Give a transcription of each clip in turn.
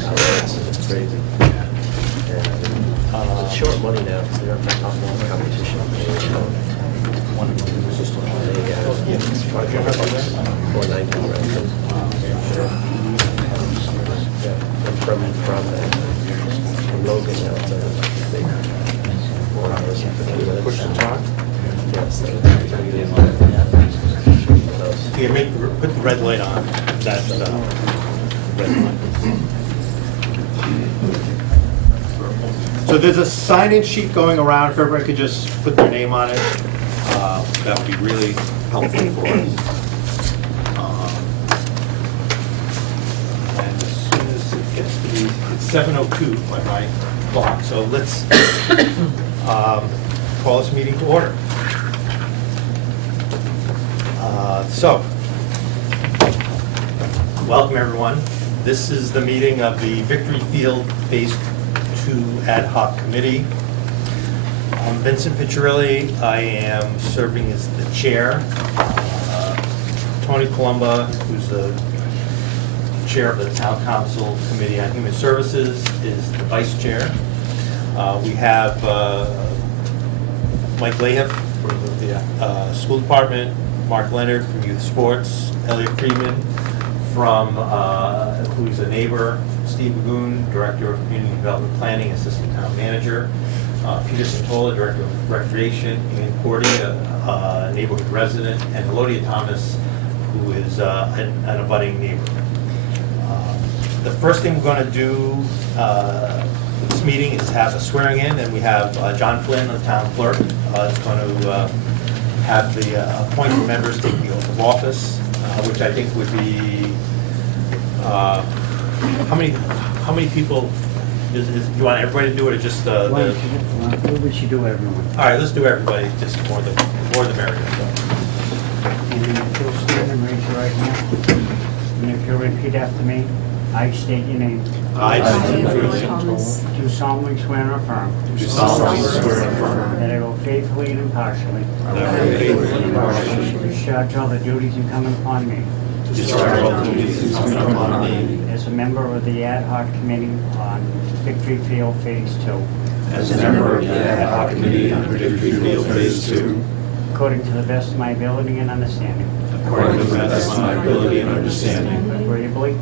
It's crazy. It's short money now because they're not more competition. One of them was just it's $490 from Logan now to big 4 hours and 15 minutes. Push the talk. Yes. Here, put the red light on. That red light. So there's a sign-in sheet going around. If everybody could just put their name on it, that would be really helpful for us. And as soon as it gets to be, it's 7:02 by my clock. So let's call this meeting to order. So, welcome everyone. This is the meeting of the Victory Field Phase 2 Ad Hoc Committee. I'm Vincent Piccirilli. I am serving as the chair. Tony Columba, who's the chair of the Town Council Committee on Human Services, is the vice chair. We have Mike Lahiff from the school department, Mark Leonard from Youth Sports, Elliot Friedman from, who's a neighbor, Steve Lagoon, Director of Community Development Planning, Assistant Town Manager, Peter Santola, Director of Recreation, Ian Cordy, a neighborhood resident, and Elodia Thomas, who is an abutting neighbor. The first thing we're going to do for this meeting is have a swearing in, and we have John Flynn, the town clerk, is going to have the appointed members take the oath of office, which I think would be, how many people, you want everybody to do it or just We should do everyone. all right, let's do everybody, just more the merrier. So. And then if you'll stand and raise your right hand. And if you'll repeat after me, I state your name. I, Thomas. Do solemnly swear and affirm. do solemnly swear and affirm That I will faithfully and impartially that I will faithfully and impartially discharge all the duties incumbent upon me discharge all the duties incumbent upon me as a member of the Ad Hoc Committee on Victory Field Phase 2, as a member of the Ad Hoc Committee on Victory Field Phase 2, according to the best of my ability and understanding, according to the best of my ability and understanding, agreeably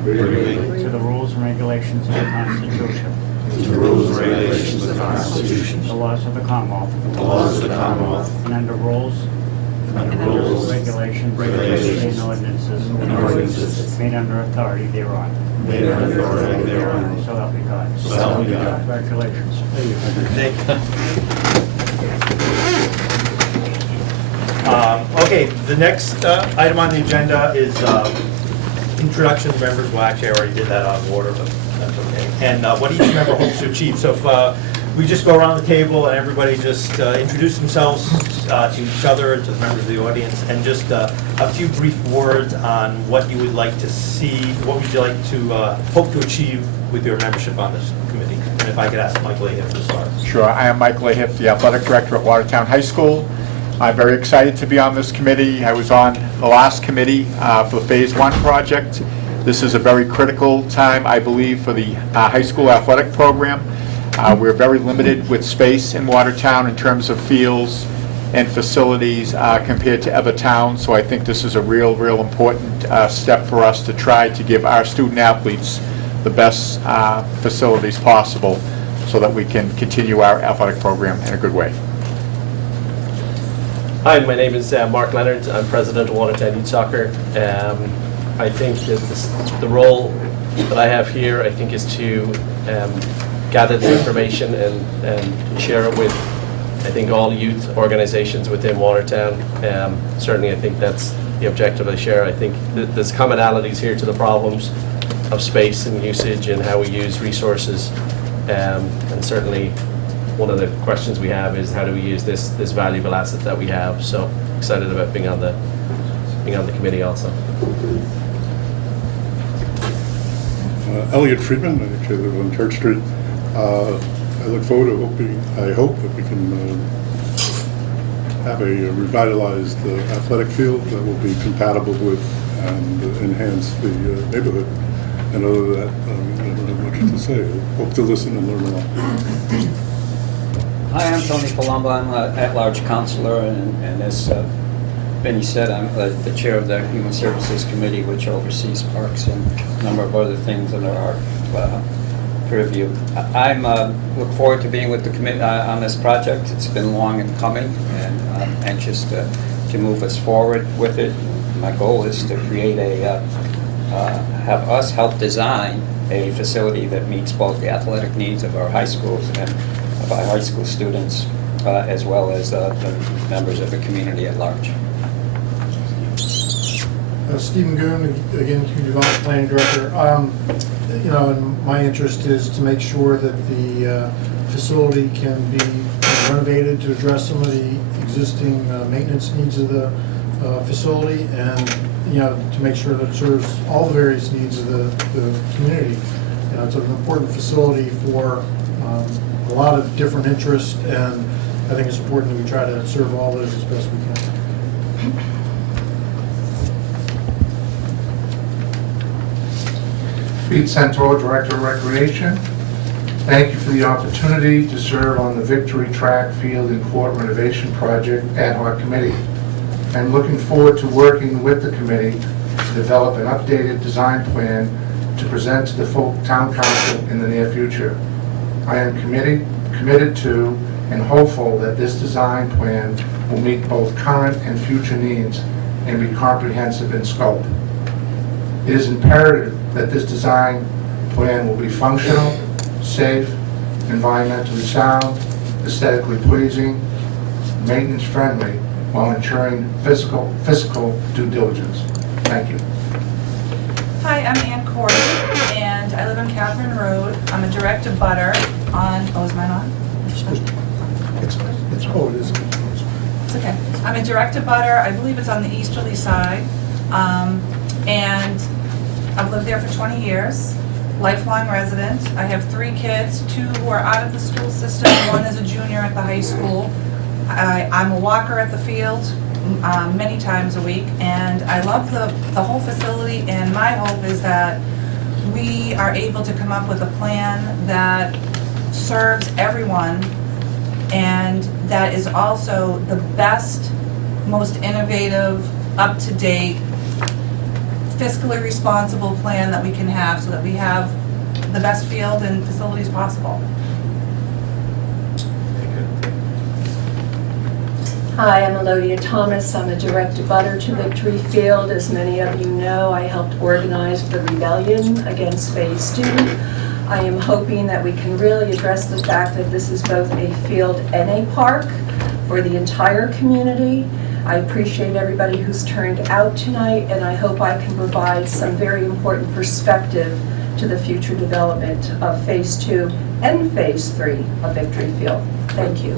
agreeably to the rules and regulations of the Constitution, to the rules and regulations of the Constitution, the laws of the Commonwealth, the laws of the Commonwealth, and under rules, regulations, and ordinances made under authority thereon. made under authority thereon. So help me God. So help me God. Congratulations. Okay, the next item on the agenda is introduction of members. Well, actually, I already did that out of order, but that's okay. And what each member hopes to achieve. So if we just go around the table and everybody just introduce themselves to each other, to the members of the audience, and just a few brief words on what you would like to see, what would you like to hope to achieve with your membership on this committee. And if I could ask Mike Lahiff to start. Sure. I am Mike Lahiff, the athletic director at Watertown High School. I'm very excited to be on this committee. I was on the last committee for the Phase 1 project. This is a very critical time, I believe, for the high school athletic program. We're very limited with space in Watertown in terms of fields and facilities compared to other towns, so I think this is a real important step for us to try to give our student athletes the best facilities possible so that we can continue our athletic program in a good way. Hi, my name is Mark Leonard. I'm president of Watertown Youth Soccer. I think that the role that I have here, I think, is to gather the information and share it with, I think, all youth organizations within Watertown. Certainly, I think that's the objective I share. I think there's commonalities here to the problems of space and usage and how we use resources. And certainly, one of the questions we have is how do we use this valuable asset that we have. So excited about being on the committee also. Elliot Friedman, I actually live on Church Street. I look forward to I hope that we can have a revitalized athletic field that will be compatible with and enhance the neighborhood. And other than that, I don't have much to say. I hope to listen and learn a lot. Hi, I'm Tony Palumbo. I'm an at-large counselor, and as Benny said, I'm the chair of the Human Services Committee, which oversees parks and a number of other things under our purview. I'm look forward to being with the committee on this project. It's been long in coming, and I'm anxious to move us forward with it. My goal is to create have us help design a facility that meets both the athletic needs of our high schools and of our high school students, as well as the members of the community at large. Stephen Goon, again, Community Development Planning Director. You know, and my interest is to make sure that the facility can be renovated to address some of the existing maintenance needs of the facility, and you know, to make sure that it serves all the various needs of the community. You know, it's an important facility for a lot of different interests, and I think it's important that we try to serve all those as best we can. Pete Santor, Director of Recreation. Thank you for the opportunity to serve on the Victory Track Field and Court Renovation Project Ad Hoc Committee. I'm looking forward to working with the committee to develop an updated design plan to present to the full Town Council in the near future. I am committed to and hopeful that this design plan will meet both current and future needs and be comprehensive in scope. It is imperative that this design plan will be functional, safe, environmentally sound, aesthetically pleasing, maintenance friendly, while ensuring fiscal due diligence. Thank you. Hi, I'm Ann Corey, and I live on Catherine Road. I'm a direct abutter on, is mine on? Oh, it is. It's okay. I'm a direct abutter, I believe it's on the easterly side, and I've lived there for 20 years, lifelong resident. I have 3 kids, 2 who are out of the school system, 1 is a junior at the high school. I'm a walker at the field many times a week, and I love the whole facility, and my hope is that we are able to come up with a plan that serves everyone and that is also the best, most innovative, up-to-date, fiscally responsible plan that we can have so that we have the best field and facilities possible. Hi, I'm Elodia Thomas. I'm a direct abutter to Victory Field. As many of you know, I helped organize the rebellion against Phase 2. I am hoping that we can really address the fact that this is both a field and a park for the entire community. I appreciate everybody who's turned out tonight, and I hope I can provide some very important perspective to the future development of Phase 2 and Phase 3 of Victory Field. Thank you.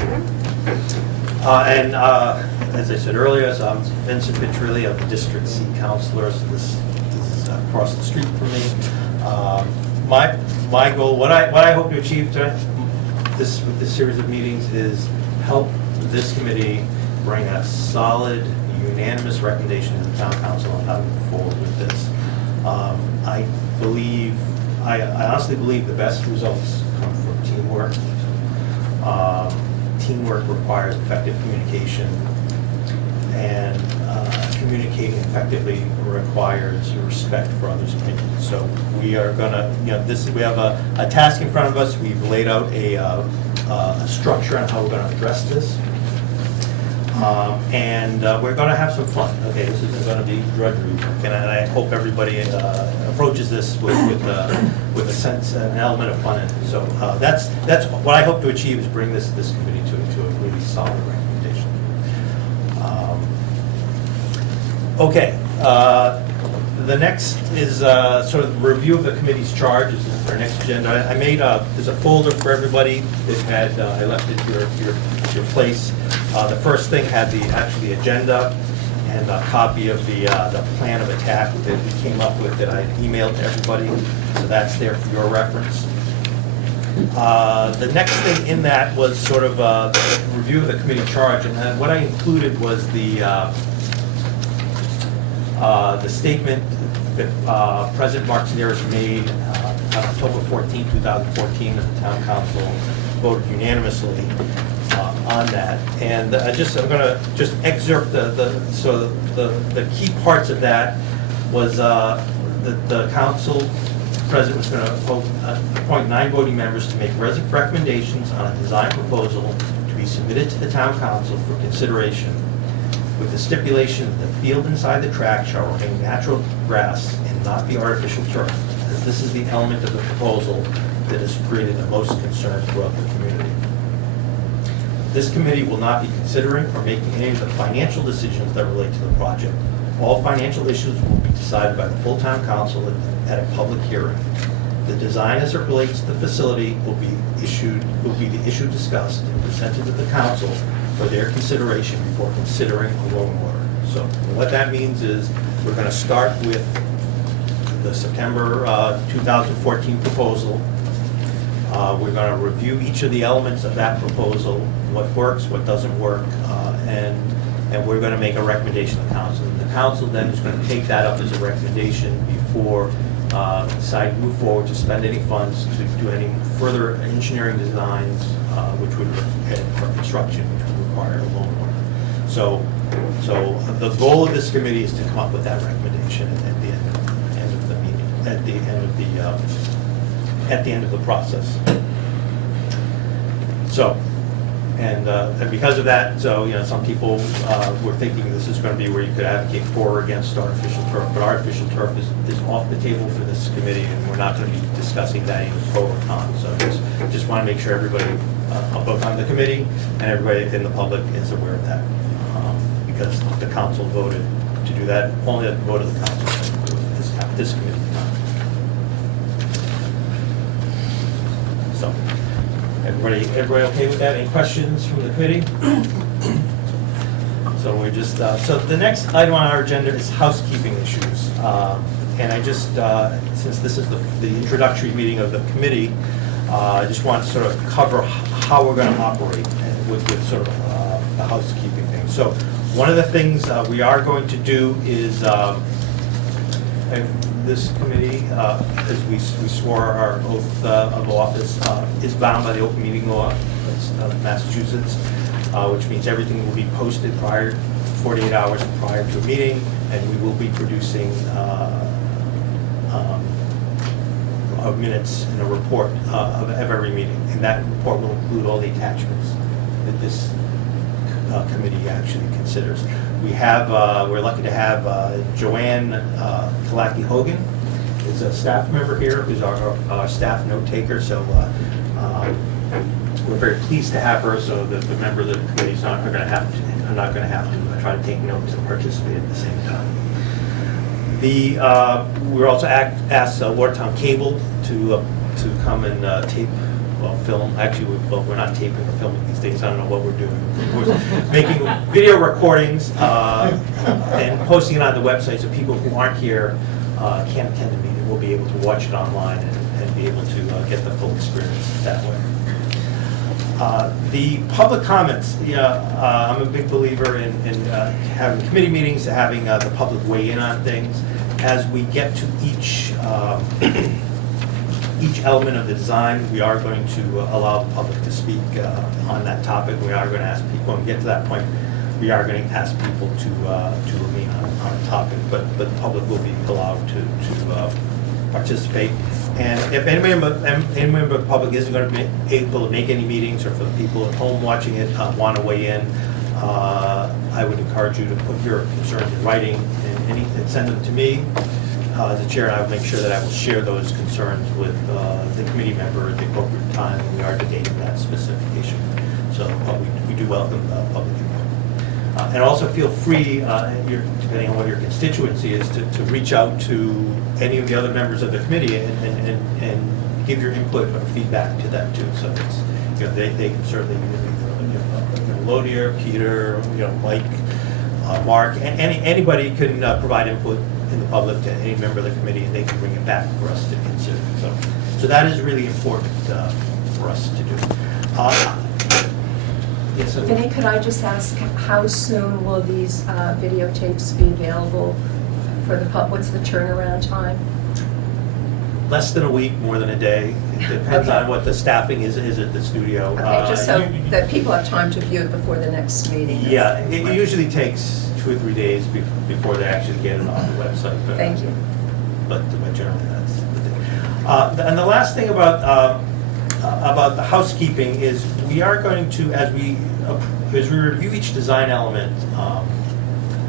As I said earlier, so I'm Vincent Petrilli, I'm the District C Counselor, so this is across the street from me. My goal, what I hope to achieve tonight, with this series of meetings, is help this committee bring a solid, unanimous recommendation to the Town Council on how to move forward with this. I honestly believe the best results come from teamwork. Teamwork requires effective communication, and communicating effectively requires respect for others' opinions. So we are gonna, we have a task in front of us. We've laid out a structure on how we're gonna address this. And we're gonna have some fun. Okay, this isn't gonna be drudgery, and I hope everybody approaches this with a sense, an element of fun in it. So that's what I hope to achieve, is bring this committee to a really solid recommendation. Okay, the next is sort of review of the committee's charge. This is our next agenda. I made there's a folder for everybody that had I left it at your place. The first thing had the agenda and a copy of the plan of attack that we came up with that I emailed to everybody. So that's there for your reference. The next thing in that was sort of the review of the committee charge, and what I included was the statement that President Mark Sneers made on October 14, 2014, that the town council voted unanimously on that. And I'm going to just excerpt the key parts of that was the council president was going to appoint 9 voting members to make recommendations on a design proposal to be submitted to the town council for consideration, with the stipulation that the field inside the track shall remain natural grass and not be artificial turf, as this is the element of the proposal that has created the most concern throughout the community. This committee will not be considering or making any of the financial decisions that relate to the project. All financial issues will be decided by the full town council at a public hearing. The design as it relates to the facility will be the issue discussed and presented to the council for their consideration before considering a loan order. So what that means is we're going to start with the September 2014 proposal. We're going to review each of the elements of that proposal, what works, what doesn't work, and we're going to make a recommendation to the council. And the council then is going to take that up as a recommendation before decide to move forward to spend any funds to do any further engineering designs, which would for construction, which would require a loan order. So the goal of this committee is to come up with that recommendation at the end of the meeting, at the end of the process. So. And because of that, so some people were thinking this is going to be where you could advocate for or against artificial turf, but artificial turf is off the table for this committee, and we're not going to be discussing that either pro or con. So just want to make sure everybody, both on the committee and everybody in the public, is aware of that, because the council voted to do that. Only at the vote of the council this committee. So. Everybody okay with that? Any questions from the committee? So we're just, so the next item on our agenda is housekeeping issues. And I just, since this is the introductory meeting of the committee, I just want to sort of cover how we're going to operate with sort of the housekeeping thing. So one of the things we are going to do is, this committee, as we swore our oath of office, is bound by the open meeting law of Massachusetts, which means everything will be posted 48 hours prior to a meeting, and we will be producing minutes and a report of every meeting, and that report will include all the attachments that this committee actually considers. We have, we're lucky to have Joanne Kalaki-Hogan is a staff member here, who's our staff note taker. So we're very pleased to have her. So the member of the committee is not going to have to try to take notes and participate at the same time. We're also asked Watertown Cable to come and tape. Well, film. Actually, we're not taping or filming these days. I don't know what we're doing. We're making video recordings and posting it on the website, so people who aren't here can't attend the meeting will be able to watch it online and be able to get the full experience that way. The public comments. I'm a big believer in having committee meetings, having the public weigh in on things. As we get to each element of the design, we are going to allow the public to speak on that topic. We are going to ask people, when we get to that point, we are going to ask people to remain on a topic, but the public will be allowed to participate. And if any member of the public isn't going to be able to make any meetings, or for the people at home watching it want to weigh in, I would encourage you to put your concerns in writing and send them to me. As the chair, I will make sure that I will share those concerns with the committee member at the appropriate time when we are debating that specific issue. So we do welcome public input. And also feel free, depending on what your constituency is, to reach out to any of the other members of the committee and give your input or feedback to them too. So it's, they can certainly, Lodier, Peter, Mike, Mark, and anybody can provide input in the public to any member of the committee, and they can bring it back for us to consider. So that is really important for us to do. Yes, sir. Vinny, could I just ask, how soon will these videotapes be available for the what's the turnaround time? Less than a week, more than a day. It depends Okay. on what the staffing is at the studio. Okay, just so You- that people have time to view it before the next meeting. Yeah, it usually takes 2 or 3 days before they actually get it on the website. but- Thank you. But generally, that's the thing. And the last thing about the housekeeping is we are going to, as we review each design element,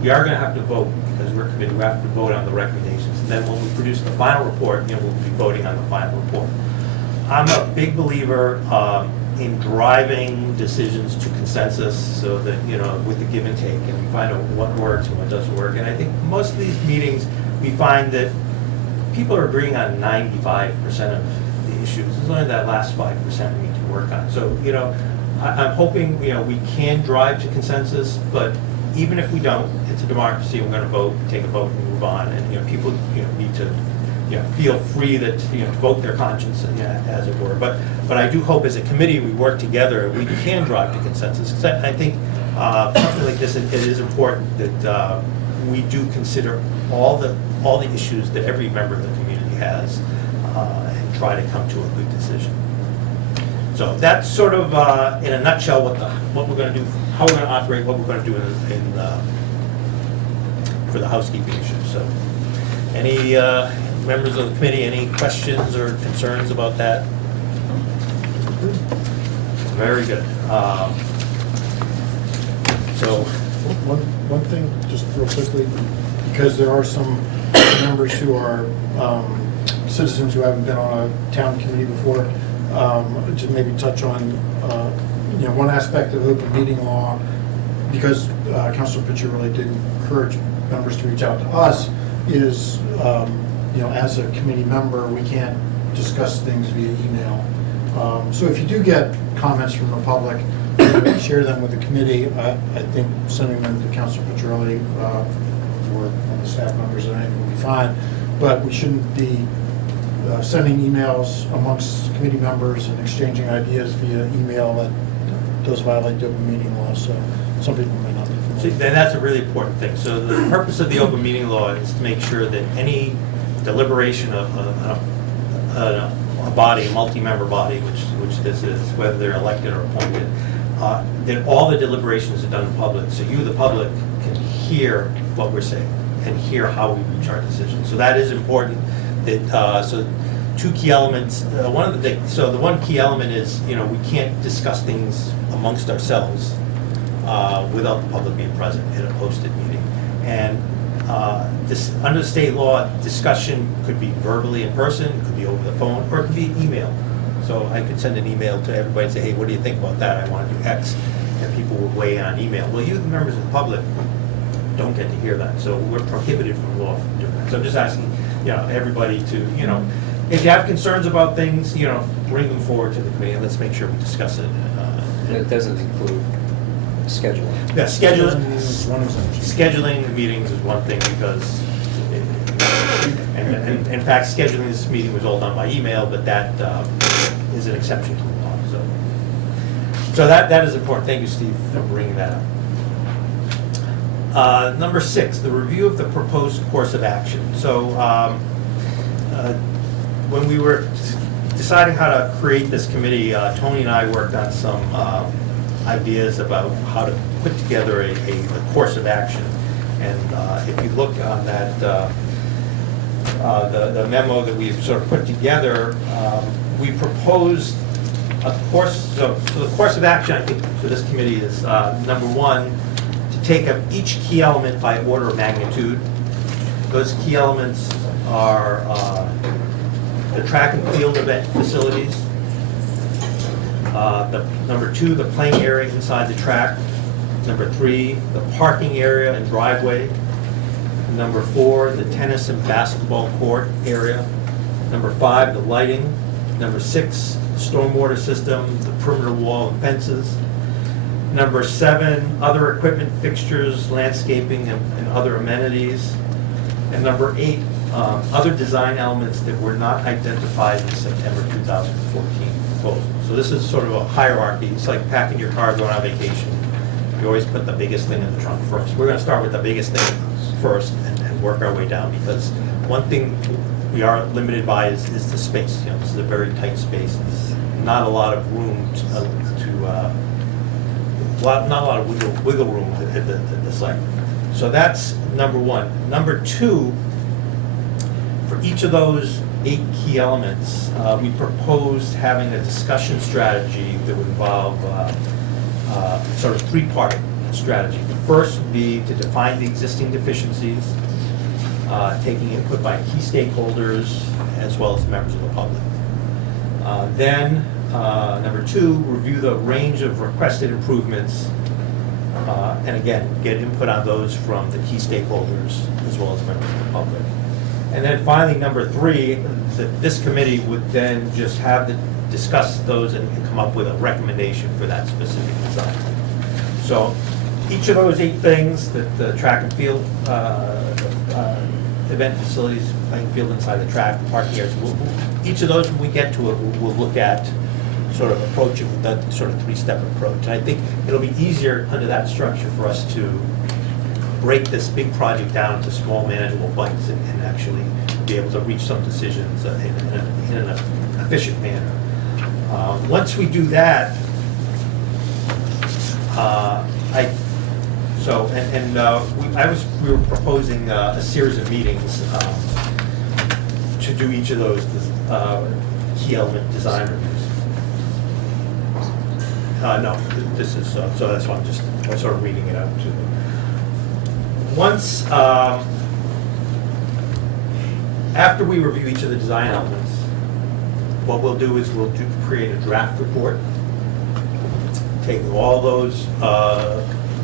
we are going to have to vote, because we're committed, we have to vote on the recommendations. And then when we produce the final report, we'll be voting on the final report. I'm a big believer in driving decisions to consensus so that, with the give and take, and we find out what works and what doesn't work. And I think most of these meetings, we find that people are agreeing on 95% of the issues. It's only that last 5% we need to work on. So, I'm hoping, we can drive to consensus, but even if we don't, it's a democracy, we're gonna vote, take a vote and move on. And, people, need to, feel free that, to vote their conscience, as it were. But I do hope as a committee, we work together, we can drive to consensus. Because I think something like this, it is important that we do consider all the issues that every member of the community has and try to come to a good decision. So that's sort of, in a nutshell, what we're going to do, how we're going to operate, what we're going to do for the housekeeping issues. So, any members of the committee, any questions or concerns about that? Very good. So, One thing, just real quickly, because there are some members who are citizens who haven't been on a town committee before, to maybe touch on, one aspect of open meeting law, because Councilor Pitcher really did encourage members to reach out to us, is, as a committee member, we can't discuss things via email. So if you do get comments from the public, share them with the committee. I think sending them to Councilor Petrelli or one of the staff members or anything will be fine. But we shouldn't be sending emails amongst committee members and exchanging ideas via email. That does violate the open meeting law, so some people may not be See, familiar. and that's a really important thing. So the purpose of the open meeting law is to make sure that any deliberation of a body, a multi-member body, which this is, whether they're elected or appointed, that all the deliberations are done in public. So you, the public, can hear what we're saying and hear how we reach our decisions. So that is important. So two key elements. The one key element is, we can't discuss things amongst ourselves without the public being present in a posted meeting. And under state law, discussion could be verbally in person, it could be over the phone, or it could be email. So I could send an email to everybody and say, hey, what do you think about that? I want to do X. And people would weigh in on email. Well, you, the members of the public, don't get to hear that. So we're prohibited from law from doing that. So I'm just asking, everybody to, if you have concerns about things, bring them forward to the committee and let's make sure we discuss it. And it doesn't include scheduling. Yeah, scheduling One exemption. scheduling the meetings is one thing because, and in fact, scheduling this meeting was all done by email, but that is an exception to the law. So that is important. Thank you, Steve, for bringing that up. Number 6, the review of the proposed course of action. So when we were deciding how to create this committee, Tony and I worked on some ideas about how to put together a course of action. And if you look on that, the memo that we've sort of put together, we proposed a course, so the course of action, I think, for this committee is, number 1, to take up each key element by order of magnitude. Those key elements are the track and field event facilities, number 2, the playing area inside the track, number 3, the parking area and driveway, number 4, the tennis and basketball court area, number 5, the lighting, number 6, the stormwater system, the perimeter wall and fences, number 7, other equipment, fixtures, landscaping, and other amenities, and number 8, other design elements that were not identified in September 2014 proposal. So this is sort of a hierarchy. It's like packing your car, going on vacation. You always put the biggest thing in the trunk first. We're going to start with the biggest thing first and and work our way down, because one thing we are limited by is the space. You know, this is a very tight space. There's not a lot of room not a lot of wiggle room at the site. So that's number one. Number two, for each of those 8 key elements, we proposed having a discussion strategy that would involve sort of 3-part strategy. The first would be to define the existing deficiencies, taking input by key stakeholders as well as members of the public. Then, number 2, review the range of requested improvements, and again, get input on those from the key stakeholders as well as members of the public. And then finally, number 3, this committee would then just have to discuss those and come up with a recommendation for that specific design. So each of those 8 things, the track and field, event facilities, playing field inside the track, parking areas, each of those, when we get to it, we'll look at sort of approach it with that sort of 3-step approach. And I think it'll be easier under that structure for us to break this big project down into small manageable bites and actually be able to reach some decisions in an efficient manner. Once we do that, we were proposing a series of meetings to do each of those key element design reviews. No, this is, so that's why I'm sort of reading it out to them. Once, after we review each of the design elements, what we'll do is create a draft report, taking all those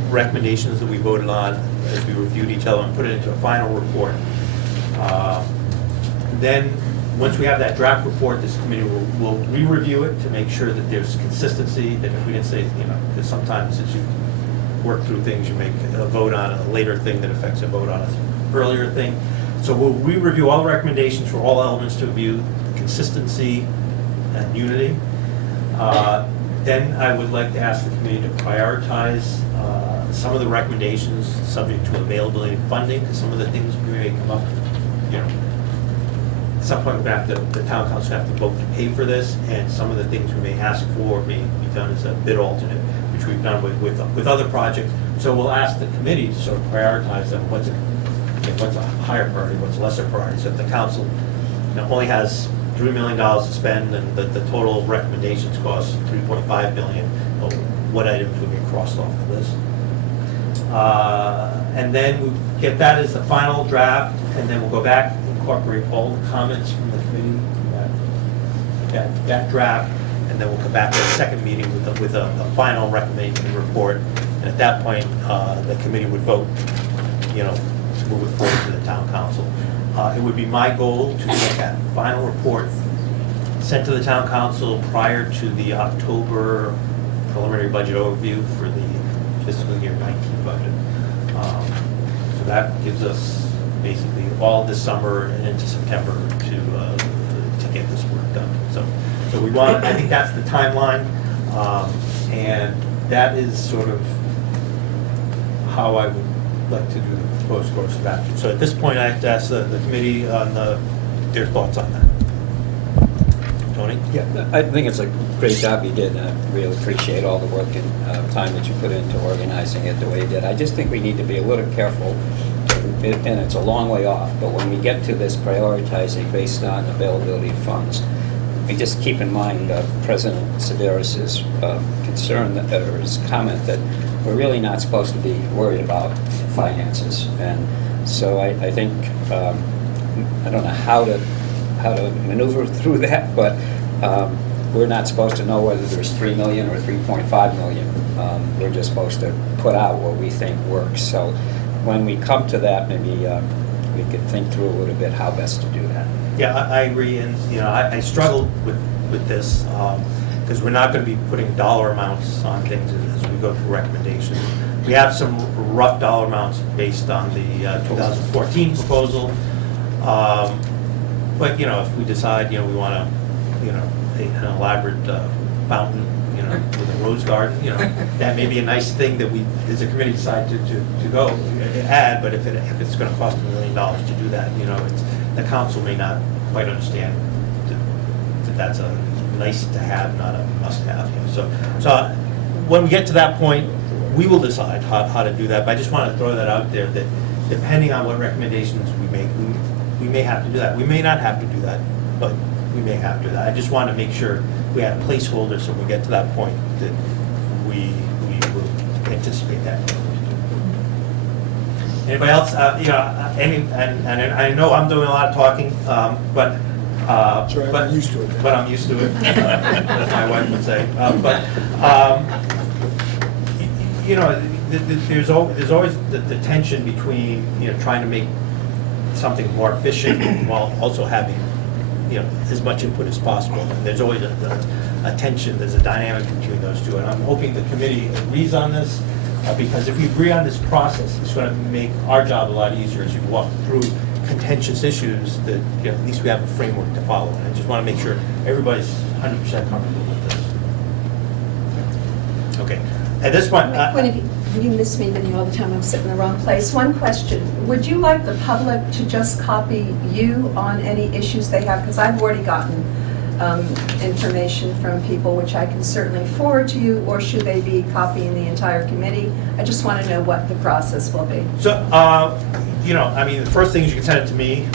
recommendations that we voted on as we reviewed each other and put it into a final report. Then, once we have that draft report, this committee will re-review it to make sure that there's consistency, that if we didn't say, you know, because sometimes as you work through things, you make a vote on a later thing that affects a vote on an earlier thing. So we'll re-review all the recommendations for all elements to review, consistency and unity. Then I would like to ask the committee to prioritize some of the recommendations subject to availability of funding, because some of the things we may come up, you know, at some point the town council have to vote to pay for this, and some of the things we may ask for may be done as a bid alternate, which we've done with other projects. So we'll ask the committee to sort of prioritize them, what's a higher priority, what's a lesser priority. So if the council, you know, only has $3 million to spend and the total recommendations cost $3.5 million, well, what items would be crossed off the list? And then we get that as the final draft, and then we'll go back, incorporate all the comments from the committee, from that draft, and then we'll come back to a second meeting with a final recommendation report. And at that point, the committee would vote, you know, to move it forward to the town council. It would be my goal to get that final report sent to the town council prior to the October preliminary budget overview for the fiscal year 19 budget. So that gives us basically all this summer and into September to get this work done. So we want, I think that's the timeline, and that is sort of how I would like to do the proposed course of action. So at this point, I have to ask the committee on their thoughts on that. Tony? Yeah, I think it's a great job you did, and I really appreciate all the work and time that you put into organizing it the way you did. I just think we need to be a little careful, and it's a long way off, but when we get to this prioritizing based on availability of funds, we just keep in mind President Severus's concern, or his comment that we're really not supposed to be worried about finances. And so I think, I don't know how to maneuver through that, but we're not supposed to know whether there's 3 million or 3.5 million. We're just supposed to put out what we think works. So when we come to that, maybe we could think through a little bit how best to do that. Yeah, I agree, and you know, I struggled with this because we're not going to be putting dollar amounts on things as we go through recommendations. We have some rough dollar amounts based on the 2014 proposal, but you know, if we decide, you know, we want to, you know, an elaborate fountain, you know, with a rose garden, you know, that may be a nice thing that we, as a committee, decide to go add, but if it's gonna cost $1 million to do that, you know, the council may not quite understand that that's a nice to have, not a must have, you know, so when we get to that point, we will decide how to do that, but I just want to throw that out there, that depending on what recommendations we make, we may have to do that. We may not have to do that, but we may have to do that. I just want to make sure we have placeholders so when we get to that point that we will anticipate that. Anybody else? You know, and I know I'm doing a lot of talking, but I'm used to it. But I'm used to it, as my wife would say. You know, there's always the tension between, you know, trying to make something more efficient while also having, you know, as much input as possible. And there's always a tension, there's a dynamic between those two. And I'm hoping the committee agrees on this, because if we agree on this process, it's going to make our job a lot easier as you walk through contentious issues, that, you know, at least we have a framework to follow. And I just want to make sure everybody's 100% comfortable with this. Okay. At this point, You miss me then all the time, I'm sitting in the wrong place. One question, would you like the public to just copy you on any issues they have? Because I've already gotten information from people, which I can certainly forward to you, or should they be copying the entire committee? I just want to know what the process will be. so, you know, I mean, the first thing is you can send it to me,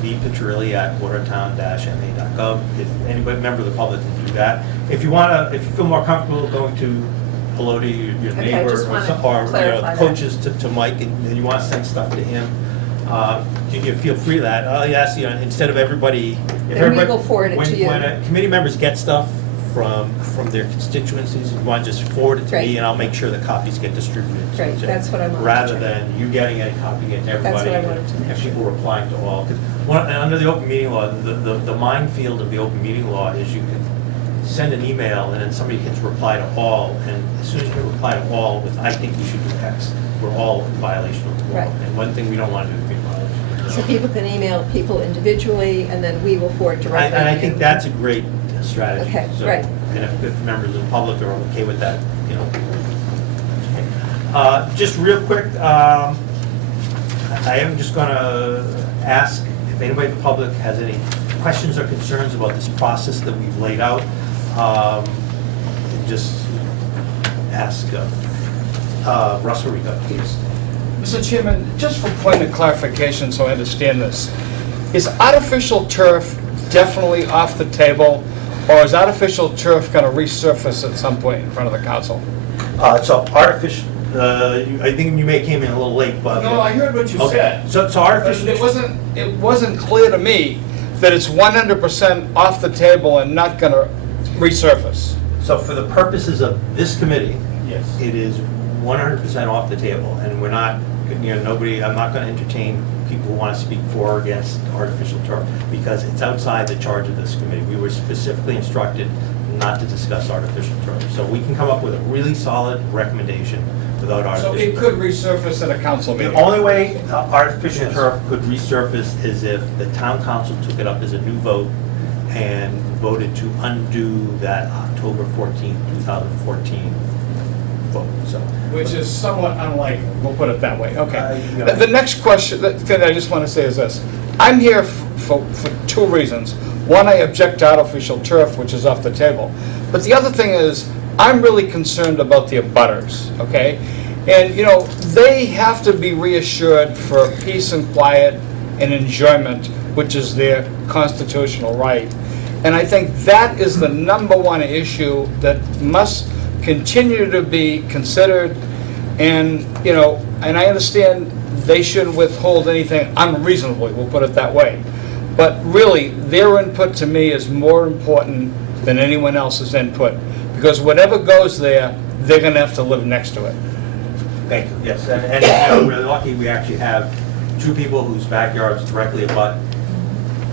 vpiccirilli@watertown-ma.gov. If anybody, member of the public, can do that. If you feel more comfortable going to Elodie, your Okay, I neighbor, just or wanna some, or, you know, clarify that. coaches to Mike, and you want to send stuff to him, you can feel free to that. Yes, you know, instead of everybody. If Then we everybody- will forward it to you. When committee members get stuff from their constituencies, you want to just forward it to Great. me, and I'll make sure the copies get distributed. Great, that's what I wanted to Rather check. than you getting it, copying it to everybody. what I wanted to make And sure. people replying to all. Because under the open meeting law, the minefield of the open meeting law is you can send an email and then somebody hits reply to all, and as soon as you hit reply to all with, I think you should do X, we're all in violation of the law. Right. And one thing we don't want to do is be in violation. So people can email people individually, and then we will forward directly. And I to think you. that's a great strategy. Okay, So, right. And if members of the public are okay with that, you know. Just real quick, I am just going to ask if anybody in the public has any questions or concerns about this process that we've laid out. Just ask Russell Rico, please. Mr. Chairman, just for point of clarification, so I understand this, is artificial turf definitely off the table, or is artificial turf going to resurface at some point in front of the council? So artificial, I think you may have came in a little late, but. No, I heard what you Okay, said. so artificial. It wasn't clear to me that it's 100% off the table and not going to resurface. So for the purposes of this committee, Yes. it is 100% off the table, and we're not, you know, I'm not going to entertain people who want to speak for or against artificial turf, because it's outside the charge of this committee. We were specifically instructed not to discuss artificial turf. So we can come up with a really solid recommendation without So artificial it turf. could resurface at a council The meeting? only way artificial Yes. turf could resurface is if the town council took it up as a new vote and voted to undo that October 14th, 2014 vote, so. Which is somewhat unlikely, we'll put it that way, okay. Yeah. The next question that I just want to say is this. I'm here for two reasons. One, I object to artificial turf, which is off the table. But the other thing is, I'm really concerned about the abutters, okay? And, you know, they have to be reassured for peace and quiet and enjoyment, which is their constitutional right. And I think that is the number one issue that must continue to be considered. And, you know, and I understand they shouldn't withhold anything unreasonably, we'll put it that way. But really, their input to me is more important than anyone else's input. Because whatever goes there, they're gonna have to live next to it. Thank you, yes, and you know, we're lucky we actually have two people whose backyards directly abut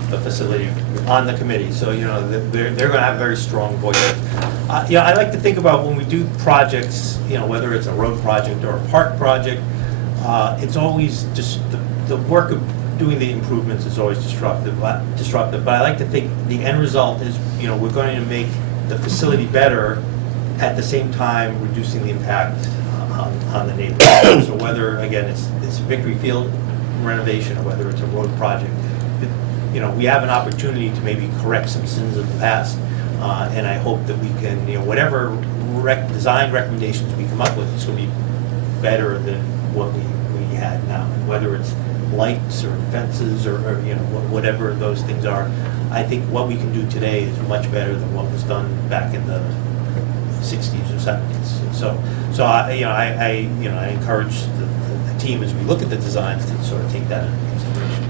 the facility on the committee, so, you know, they're going to have very strong voices. You know, I like to think about when we do projects, you know, whether it's a road project or a park project, it's always just, the work of doing the improvements is always disruptive, but I like to think the end result is, you know, we're going to make the facility better, at the same time reducing the impact on the neighborhood. So whether, again, it's Victory Field renovation or whether it's a road project, we have an opportunity to maybe correct some sins of the past. And I hope that we can, whatever design recommendations we come up with, it's going to be better than what we had now. And whether it's lights or fences or whatever those things are, I think what we can do today is much better than what was done back in the 60s or 70s. So I encourage the team as we look at the designs to sort of take that into consideration.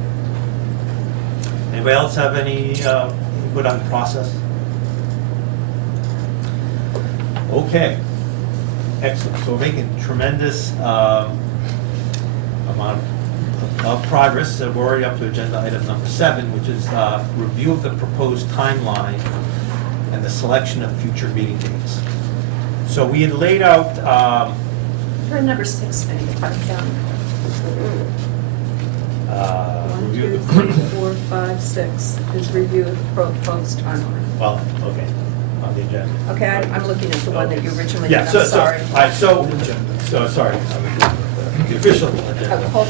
Anybody else have any input on the process? Okay, excellent. So we're making tremendous amount of progress. We're already up to agenda item number 7, which is review of the proposed timeline and the selection of future meeting dates. So we had laid out. Turn number 6, maybe, if I'm down. 1, 2, 3, 4, 5, 6 is review of the proposed timeline. Well, okay, on the agenda. Okay, I'm looking at the one that you originally did, Yeah, I'm sorry. all right, so sorry, the official agenda. Oh,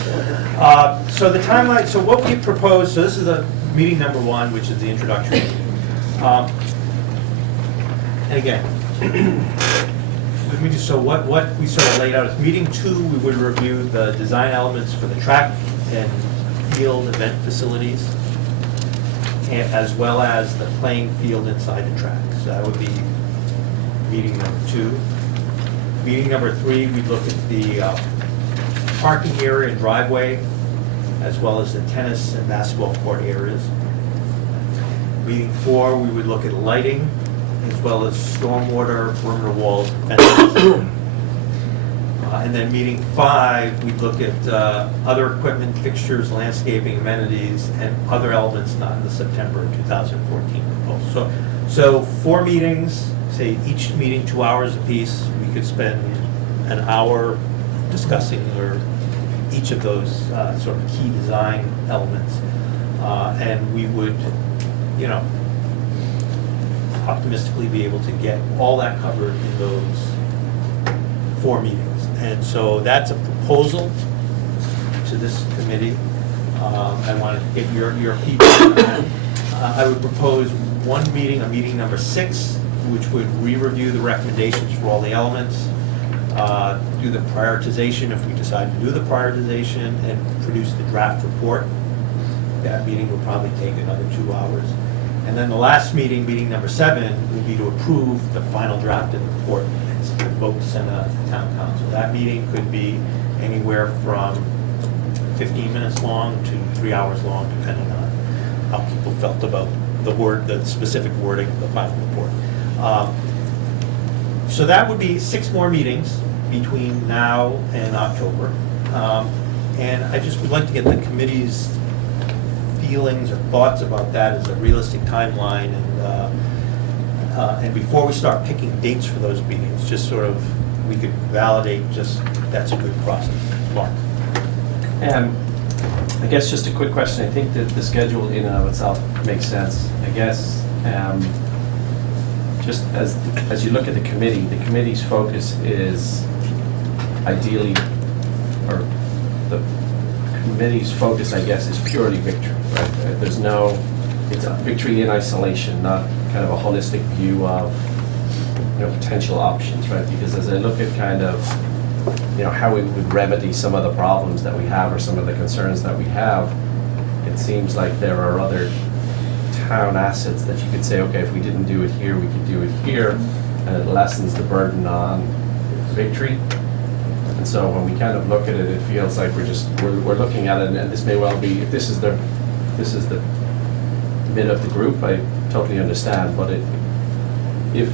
So the timeline, so what we propose, so this is the meeting number 1, which is the introductory. And again, let me just, so what we sort of laid out is meeting 2, we would review the design elements for the track and field event facilities, as well as the playing field inside the track. So that would be meeting number 2. Meeting number 3, we'd look at the parking area and driveway, as well as the tennis and basketball court areas. Meeting 4, we would look at lighting, as well as stormwater, perimeter walls, and fences. And then meeting 5, we'd look at other equipment, fixtures, landscaping, amenities, and other elements not in the September 2014 proposal. So 4 meetings, say each meeting 2 hours apiece. We could spend an hour discussing each of those sort of key design elements. And we would, optimistically be able to get all that covered in those 4 meetings. And so that's a proposal to this committee. I want to get your feedback on that. I would propose one meeting, a meeting number 6, which would re-review the recommendations for all the elements, do the prioritization if we decide to do the prioritization, and produce the draft report. That meeting would probably take another 2 hours. And then the last meeting, meeting number 7, would be to approve the final drafted report and vote to send out to town council. That meeting could be anywhere from 15 minutes long to 3 hours long, depending on how people felt about the specific wording of the final report. So that would be 6 more meetings between now and October. And I just would like to get the committee's feelings or thoughts about that as a realistic timeline, and before we start picking dates for those meetings, just sort of, we could validate just that's a good process. Mark? I guess just a quick question. I think that the schedule in and of itself makes sense. I guess just as you look at the committee's focus is ideally, or the committee's focus, I guess, is purely victory, right? It's a victory in isolation, not kind of a holistic view of, potential options, right? Because as I look at kind of, how we would remedy some of the problems that we have or some of the concerns that we have, it seems like there are other town assets that you could say, okay, if we didn't do it here, we could do it here, and it lessens the burden on victory. And so when we kind of look at it, it feels like we're looking at it, and this may well be, if this is the mid of the group, I totally understand, but if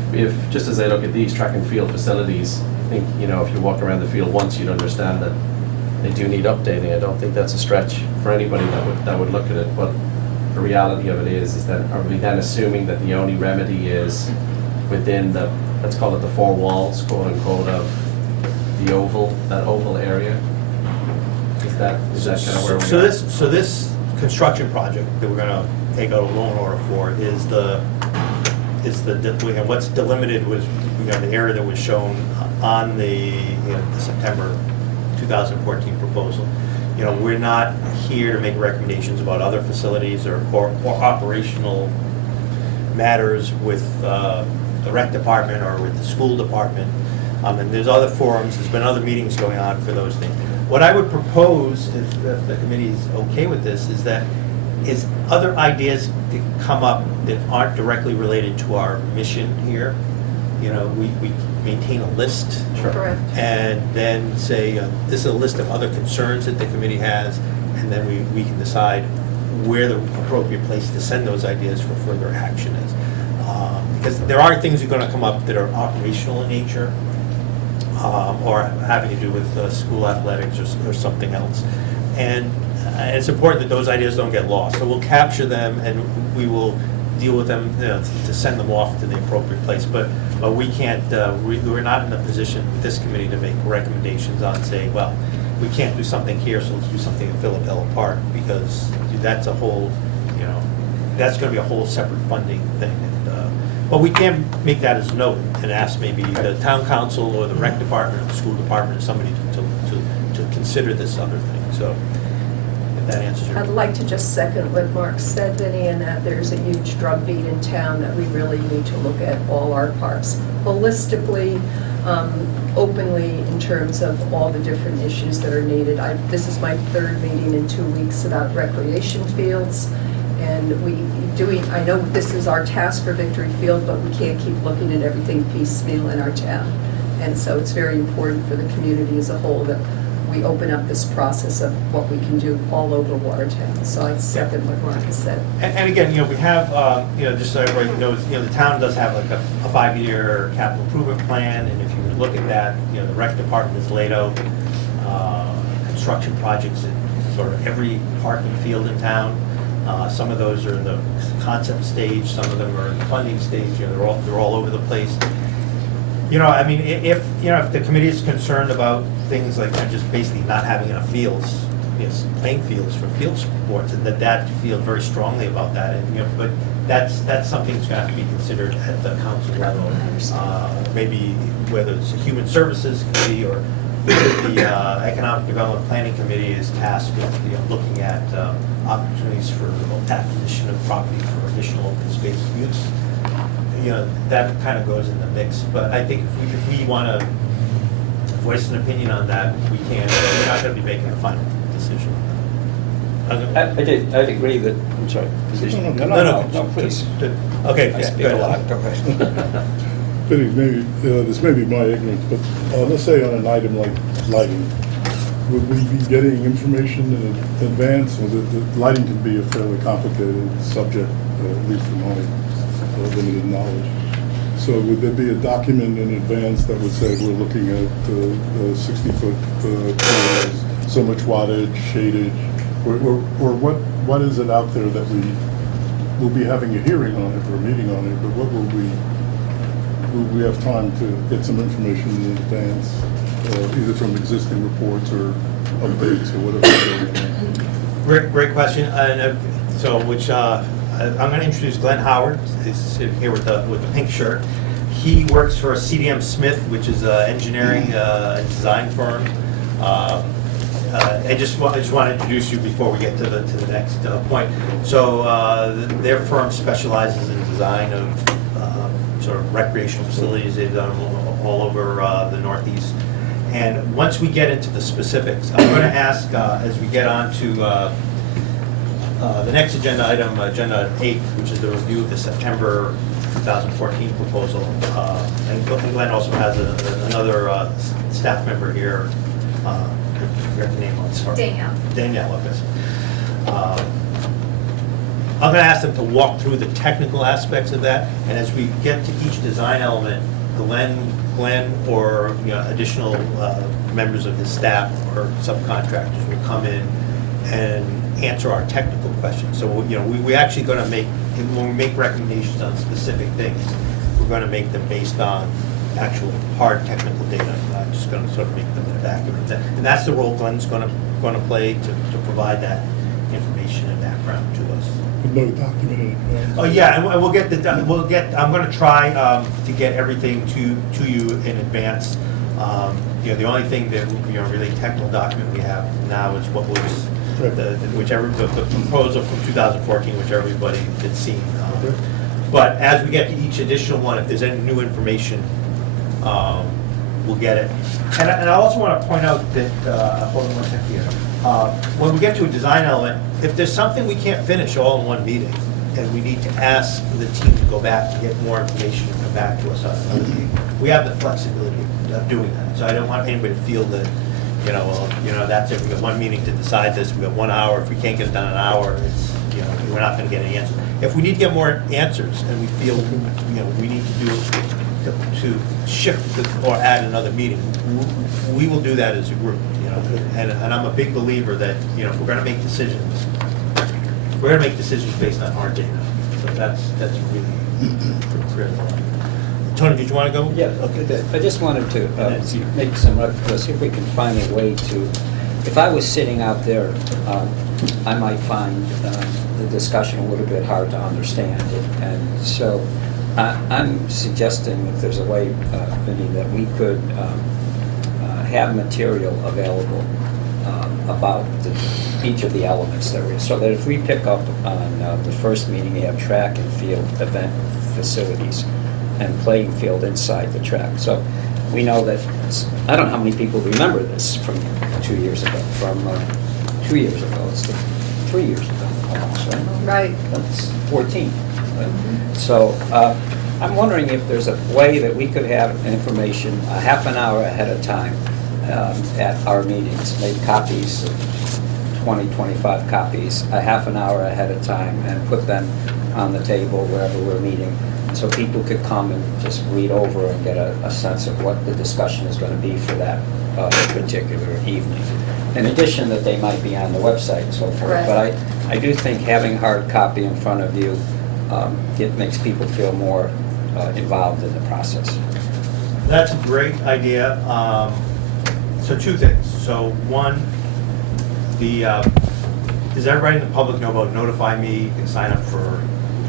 just as I look at these track and field facilities, I think, if you walk around the field once, you'd understand that they do need updating. I don't think that's a stretch for anybody that would look at it, but the reality of it is that, are we then assuming that the only remedy is within the, let's call it the 4 walls, quote unquote, of the that oval area? Is that kind of where we are? So this construction project that we're going to take out a loan order for is and what's delimited was, the area that was shown on the September 2014 proposal. We're not here to make recommendations about other facilities or operational matters with the rec department or with the school department. And there's other forums, there's been other meetings going on for those things. What I would propose, if the committee is okay with this, is other ideas that come up that aren't directly related to our mission here. We maintain a list. Correct. And then say, this is a list of other concerns that the committee has, and then we can decide where the appropriate place to send those ideas for further action is. Because there are things that are going to come up that are operational in nature, or having to do with school athletics or something else. And it's important that those ideas don't get lost. So we'll capture them and we will deal with them to send them off to the appropriate place. But we can't, we're not in a position with this committee to make recommendations on saying, well, we can't do something here, so let's do something in Philipella Park, because that's a whole, that's going to be a whole separate funding thing. But we can make that as a note and ask maybe the town council or the rec department or the school department or somebody to consider this other thing. So if that answers your I'd like to just second what Mark said, Vinnie, and that there's a huge drumbeat in town that we really need to look at all our parks holistically, openly, in terms of all the different issues that are needed. This is my third meeting in 2 weeks about recreation fields. And I know this is our task for Victory Field, but we can't keep looking at everything piecemeal in our town. And so it's very important for the community as a whole that we open up this process of what we can do all over Watertown. So I second what Mark has said. And again, we have, just so everybody knows, the town does have like a 5-year capital improvement plan, and if you would look at that, the rec department has laid out construction projects in sort of every park and field in town. Some of those are in the concept stage, some of them are in the funding stage, they're all over the place. If the committee is concerned about things like just basically not having enough fields, playing fields for field sports, and that feel very strongly about that, and but that's something that's going to have to be considered at the council level. Maybe whether it's a human services committee or the economic development planning committee is tasked with looking at opportunities for acquisition of property for additional open space use. That kind of goes in the mix. But I think if we want to voice an opinion on that, we can. We're not going to be making a final decision. I'd agree that, I'm sorry. Position. No, please. Okay. I speak a lot. Go ahead. Vinnie, maybe, this may be my ignorance, but let's say on an item like lighting, would we be getting information in advance? Or the lighting can be a fairly complicated subject, at least from my limited knowledge. So would there be a document in advance that would say we're looking at 60-foot corners, so much wattage, shadage, or what is it out there that we will be having a hearing on it or a meeting on it, but what will we have time to get some information in advance, either from existing reports or updates or whatever? Great question. And I'm going to introduce Glenn Howard. He's here with the pink shirt. He works for CDM Smith, which is an engineering and design firm. I just want to introduce you before we get to the next point. So their firm specializes in design of sort of recreational facilities. They've done all over the Northeast. And once we get into the specifics, I'm going to ask as we get on to the next agenda item, Agenda 8, which is the review of the September 2014 proposal. And Glenn also has another staff member here. I forget the name on it. Sorry. Danielle, okay. I'm going to ask them to walk through the technical aspects of that, and as we get to each design element, Glenn or additional members of his staff or subcontractors will come in and answer our technical questions. So we actually going to when we make recommendations on specific things, we're going to make them based on actual hard technical data. I'm not just going to sort of make them accurate. And that's the role Glenn's going to play to provide that information and background to us. But no documented. Oh, yeah, and we'll get I'm gonna try to get everything to you in advance. You know, the only thing that, you know, really technical document we have now is what was the proposal from 2014, which everybody had seen. But as we get to each additional one, if there's any new information, we'll get it. And I also want to point out that, hold on one second here. When we get to a design element, if there's something we can't finish all in one meeting, and we need to ask the team to go back and get more information and come back to us on another meeting, we have the flexibility of doing that. So I don't want anybody to feel that, that's it, we got one meeting to decide this, we got 1 hour, if we can't get it done in an hour, it's, we're not gonna get any answers. If we need to get more answers, and we feel, we need to do it to shift or add another meeting, we will do that as a group, and I'm a big believer that, if we're gonna make decisions, we're gonna make decisions based on our data. So that's really critical. Tony, did you want to go? Yeah, okay. I just wanted to make some, see if we can find a way to, if I was sitting out there, I might find the discussion a little bit hard to understand. And so I'm suggesting if there's a way, Vinnie, that we could have material available about each of the elements that we're, so that if we pick up on the first meeting, we have track and field event facilities and playing field inside the track. So we know that, I don't know how many people remember this from 2 years ago, it's 3 years ago almost, right? Right. That's 14. Right? So I'm wondering if there's a way that we could have information a half an hour ahead of time at our meetings, make copies, 20, 25 copies, a half an hour ahead of time, and put them on the table wherever we're meeting, so people could come and just read over and get a sense of what the discussion is going to be for that particular evening. In addition, that they might be on the website and so forth. Right. But I do think having hard copy in front of you, it makes people feel more involved in the process. That's a great idea. So 2 things. So one, does everybody in the public know about Notify Me? You can sign up for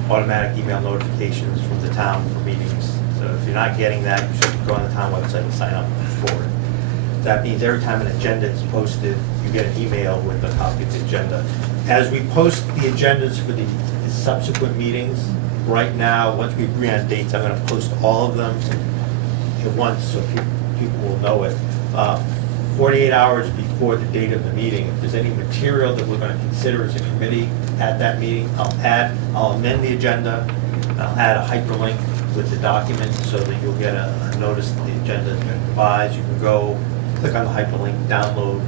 automatic email notifications from the town for meetings. So if you're not getting that, you should go on the town website and sign up for it. That means every time an agenda is posted, you get an email with a copy of the agenda. As we post the agendas for the subsequent meetings, right now, once we agree on dates, I'm going to post all of them at once so people will know it. 48 hours before the date of the meeting, if there's any material that we're going to consider as a committee at that meeting, I'll amend the agenda, and I'll add a hyperlink with the document so that you'll get a notice that the agenda has been revised. You can go click on the hyperlink, download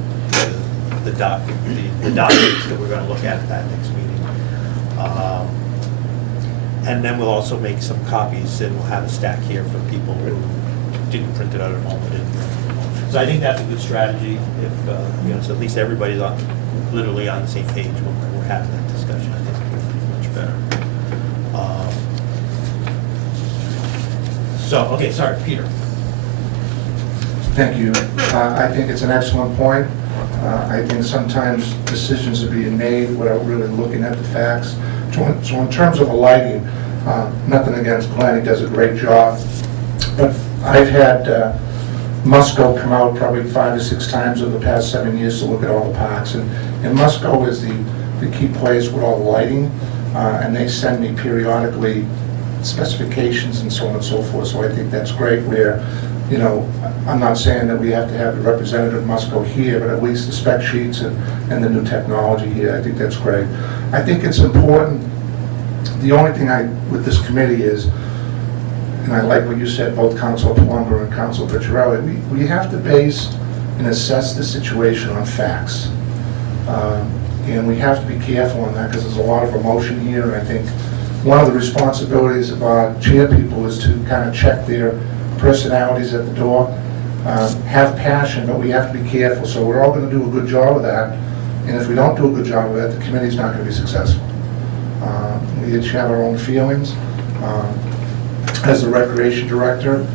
the documents that we're going to look at that next meeting. And then we'll also make some copies, and we'll have a stack here for people who didn't print it out at home. So I think that's a good strategy, if, so at least everybody's literally on the same page when we're having that discussion. I think it's much better. Okay, sorry, Peter. Thank you. I think it's an excellent point. I think sometimes decisions are being made without really looking at the facts. So in terms of the lighting, nothing against Glenn, he does a great job. But I've had Musco come out probably 5 or 6 times over the past 7 years to look at all the parks. And Musco is the key place with all the lighting. And they send me periodically specifications and so on and so forth. So I think that's great where, I'm not saying that we have to have the representative Musco here, but at least the spec sheets and the new technology here, I think that's great. I think it's important. The only thing with this committee is, and I like what you said, both Council Plumber and Council Picciarelli, we have to base and assess the situation on facts. And we have to be careful on that because there's a lot of emotion here. And I think one of the responsibilities of our chair people is to kind of check their personalities at the door, have passion, but we have to be careful. So we're all going to do a good job of that. And if we don't do a good job of that, the committee's not going to be successful. We each have our own feelings. As the recreation director,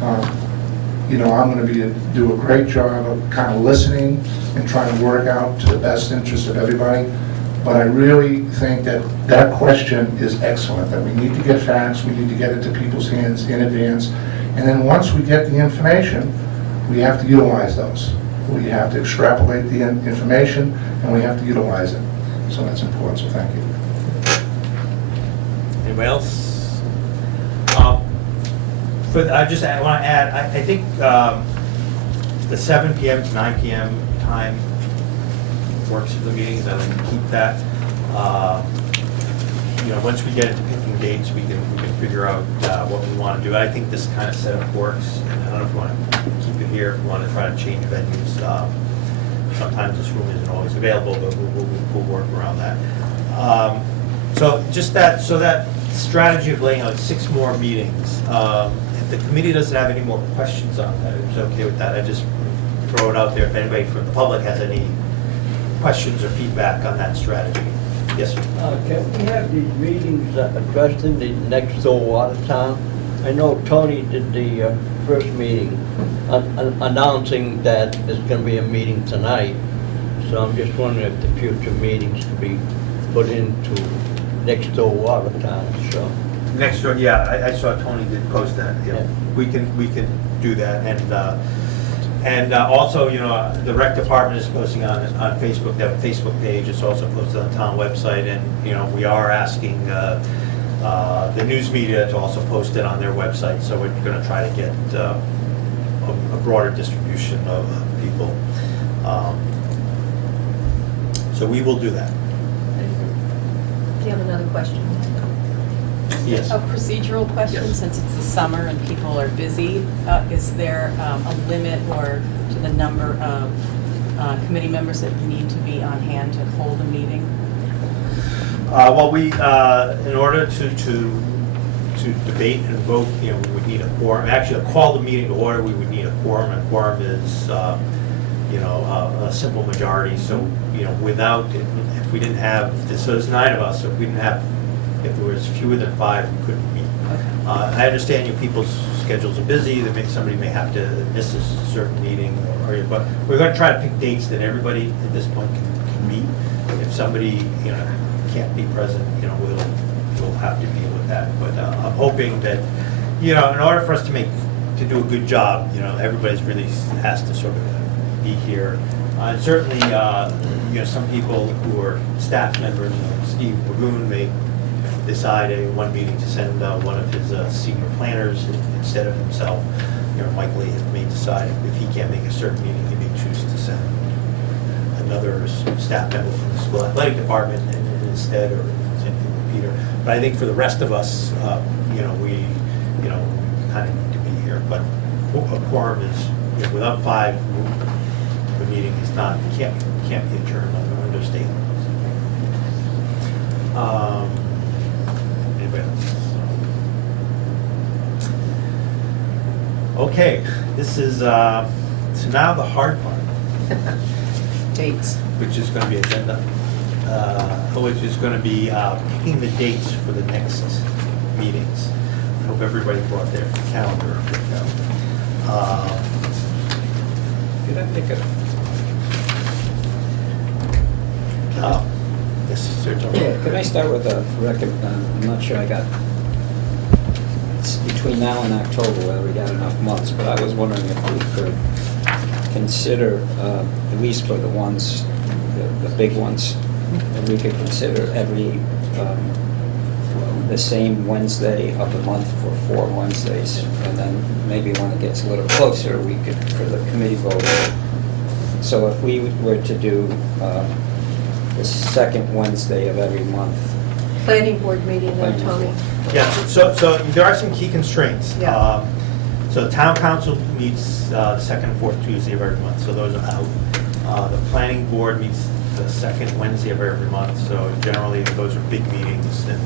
I'm going to do a great job of kind of listening and trying to work out to the best interest of everybody. But I really think that that question is excellent, that we need to get facts, we need to get it to people's hands in advance. And then once we get the information, we have to utilize those. We have to extrapolate the information, and we have to utilize it. So that's important, so thank you. Anybody else? But I just want to add, I think the 7 PM to 9 PM time works for the meetings. I think keep that. You know, once we get into picking dates, we can figure out what we want to do. I think this kind of setup works. And I don't know if we want to keep it here, if we want to try to change venues. Sometimes this room isn't always available, but we'll work around that. So just that, so that strategy of laying out 6 more meetings. If the committee doesn't have any more questions on that, it's okay with that. I just throw it out there if anybody from the public has any questions or feedback on that strategy. Yes, sir. Can we have these meetings addressed in the next door Watertown? I know Tony did the first meeting announcing that there's going to be a meeting tonight. So I'm just wondering if the future meetings could be put into next door Watertown, so. Next door, yeah, I saw Tony did post that. Yeah. Yeah. We can do that, and also, you know, the rec department is posting on Facebook. They have a Facebook page. It's also posted on the town website, and you know, we are asking the news media to also post it on their website. So we're going to try to get a broader distribution of people. So we will do that. Do you have another question? Yes. A procedural question, Yes. since it's the summer and people are busy, is there a limit or to the number of committee members that need to be on hand to hold a meeting? Well, we, in order to debate and vote, you know, we would need a quorum. Actually, to call the meeting to order, we would need a quorum. A quorum is, you know, a simple majority. So, you know, without, if we didn't have, so there's 9 of us, so if we didn't have, if there was fewer than 5, we couldn't meet. I understand you people's schedules are busy, somebody may have to miss a certain meeting, but we're going to try to pick dates that everybody at this point can meet. If somebody, you know, can't be present, you know, we'll have to deal with that. But I'm hoping that, you know, in order for us to do a good job, you know, everybody's really has to sort of be here. And certainly, you know, some people who are staff members, you know, Steve Bagoon may decide in one meeting to send one of his senior planners instead of himself. You know, Mike Lee may decide if he can't make a certain meeting, he may choose to send another staff member from the school athletic department instead, or same thing with Peter. But I think for the rest of us, you know, we kind of need to be here. But a quorum is, you know, without 5, the meeting is not, can't be adjourned under state laws. Anybody else? Okay, this is, so now the hard part. Dates. Which is going to be agenda, which is going to be picking the dates for the next meetings. I hope everybody brought their calendar. Did I pick it? Yes, sir, Tony. Can I start with a I'm not sure I got, it's between now and October whether we got enough months, but I was wondering if we could consider, at least for the ones, the big ones, that we could consider every, the same Wednesday of the month for 4 Wednesdays, and then maybe when it gets a little closer, we could, for the committee vote. So if we were to do the second Wednesday of every month. Planning board meeting there, Tony. Yeah, so there are some key constraints. Yeah. So the town council meets the second and fourth Tuesday of every month, so those are out. The planning board meets the second Wednesday of every month, so generally those are big meetings and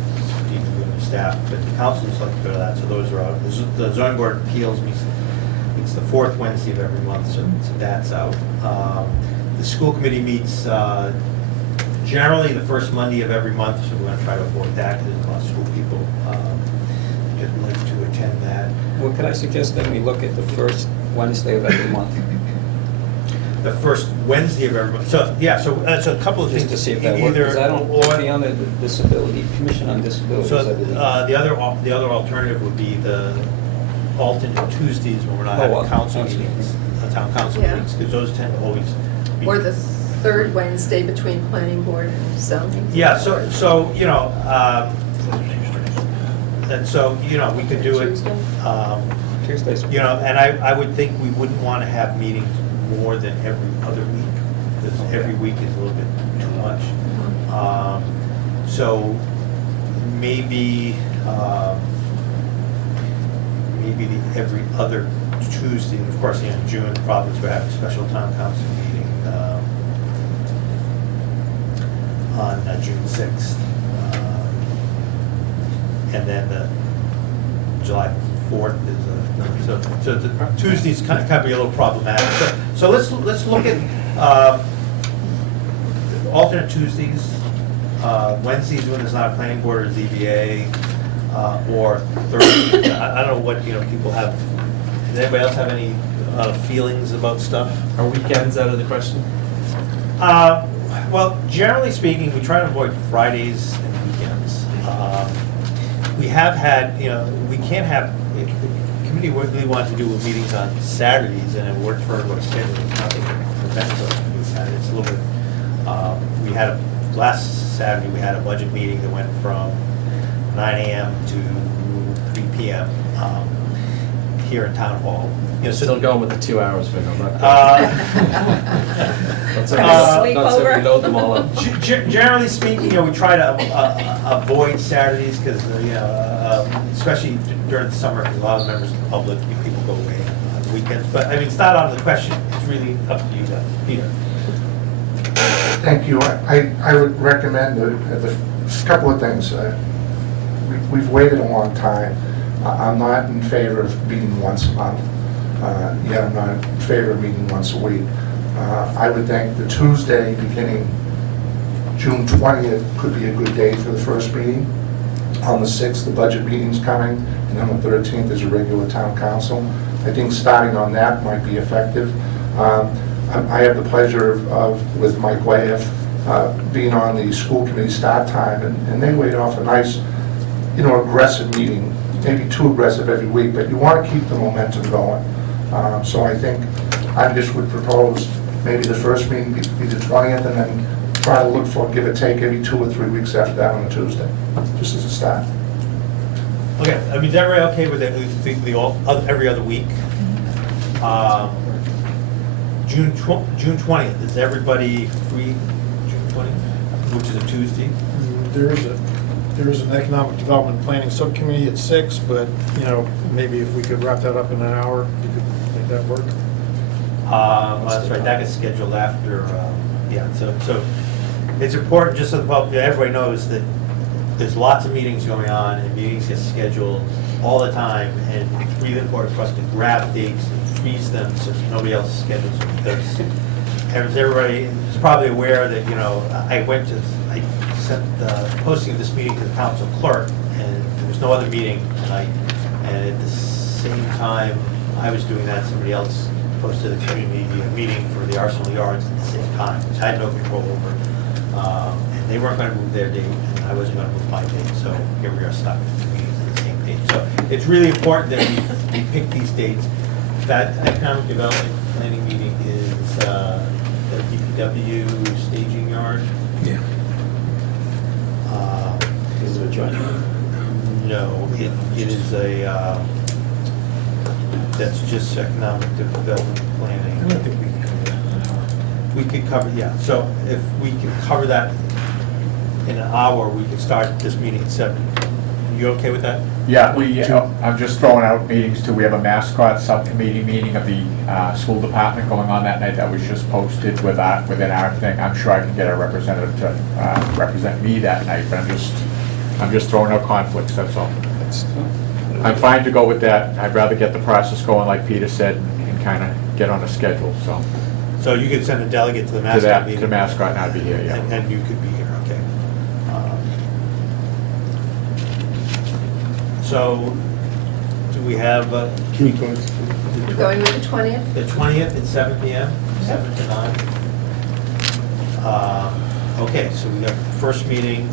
even the staff, but the councils like to go to that, so those are out. The zoning board of appeals meets the fourth Wednesday of every month, so that's out. The school committee meets generally the first Monday of every month, so we're going to try to avoid that because a lot of school people would like to attend that. Well, could I suggest that we look at the first Wednesday of every month? the first Wednesday of every month. So, yeah, so that's a couple of things. Just to see if that works, because I don't be on the disability, Commission on Disabilities, So I believe. the other alternative would be the alternate Tuesdays when we're not Oh, having well, council council meetings, town council Yeah. meetings, because those tend to always be. Or the third Wednesday between planning board and zoning. Yeah, so, you know, and so, you know, we could do it, Tuesday? Tuesdays. you know, and I would think we wouldn't want to have meetings more than every other week, because every week is a little bit too much. So maybe, maybe the every other Tuesday, and of course, you know, in June, the province will have a special town council meeting on June 6th. And then the July 4th is so the Tuesdays kind of be a little problematic. So let's look at alternate Tuesdays, Wednesdays when there's not a planning board or ZBA, or Thursdays. I don't know what, you know, people have. Does anybody else have any feelings about stuff? Are weekends out of the question? Well, generally speaking, we try to avoid Fridays and weekends. We have had, you know, we can't have, if the committee really wanted to do meetings on Saturdays and it worked for everybody's schedule, there's nothing to prevent us from doing that. It's a little bit, we had last Saturday, we had a budget meeting that went from 9 a.m. to 3 p.m. Here in Town Hall. You know, so Still going with the 2 hours, Vin, I'm not. Let's Sleepover. load them all up. Generally speaking, you know, we try to avoid Saturdays because, you know, especially during the summer, because a lot of members of the public, people go away on the weekends. But, I mean, it's not out of the question. It's really up to you, Peter. Thank you. I would recommend a couple of things. We've waited a long time. I'm not in favor of meeting once a month. Yet I'm not in favor of meeting once a week. I would think the Tuesday beginning June 20th could be a good day for the first meeting. On the 6th, the budget meeting's coming, and on the 13th is a regular town council. I think starting on that might be effective. I have the pleasure of with Mike Wyeth, being on the school committee start time, and they laid off a nice, you know, aggressive meeting, maybe too aggressive every week, but you want to keep the momentum going. So I think I just would propose maybe the first meeting be the 20th, and then try to look for, give or take, every 2 or 3 weeks after that on a Tuesday, just as a start. Okay, I mean, is everybody okay with it, every other week? June 20th, is everybody free, June 20th, which is a Tuesday? There's an economic development planning subcommittee at 6, but, you know, maybe if we could wrap that up in an hour, you could make that work. Well, that's right, that gets scheduled after, yeah, so it's important, just so the public, everybody knows that there's lots of meetings going on, and meetings get scheduled all the time, and it's really important for us to grab dates and freeze them so nobody else schedules them, because as everybody is probably aware that, you know, I sent the posting of this meeting to the council clerk, and there was no other meeting tonight, and at the same time I was doing that, somebody else posted a community meeting for the Arsenal Yards at the same time, which I had no control over. And they weren't going to move their date, and I wasn't going to move my date, so here we are stuck with two meetings at the same date. So it's really important that we pick these dates. That economic development planning meeting is the DPW staging yard. Yeah. Is it a joint meeting? No, it is a, that's just economic development planning. I don't think we can cover that. We could cover, yeah, so if we could cover that in an hour, we could start this meeting at 7. You okay with that? Yeah, I'm just throwing out meetings too. We have a mascot subcommittee meeting of the school department going on that night that was just posted within our thing. I'm sure I can get a representative to represent me that night, but I'm just throwing out conflicts, that's all. I'm fine to go with that. I'd rather get the process going, like Peter said, and kind of get on a schedule, so. So you could send a delegate to the To mascot that, meeting? to the mascot, and I'd be here, yeah. And you could be here, okay. So, do we have June 20th. Going with the 20th? the 20th at 7 PM, 7 to 9. Okay, so we got the first meeting.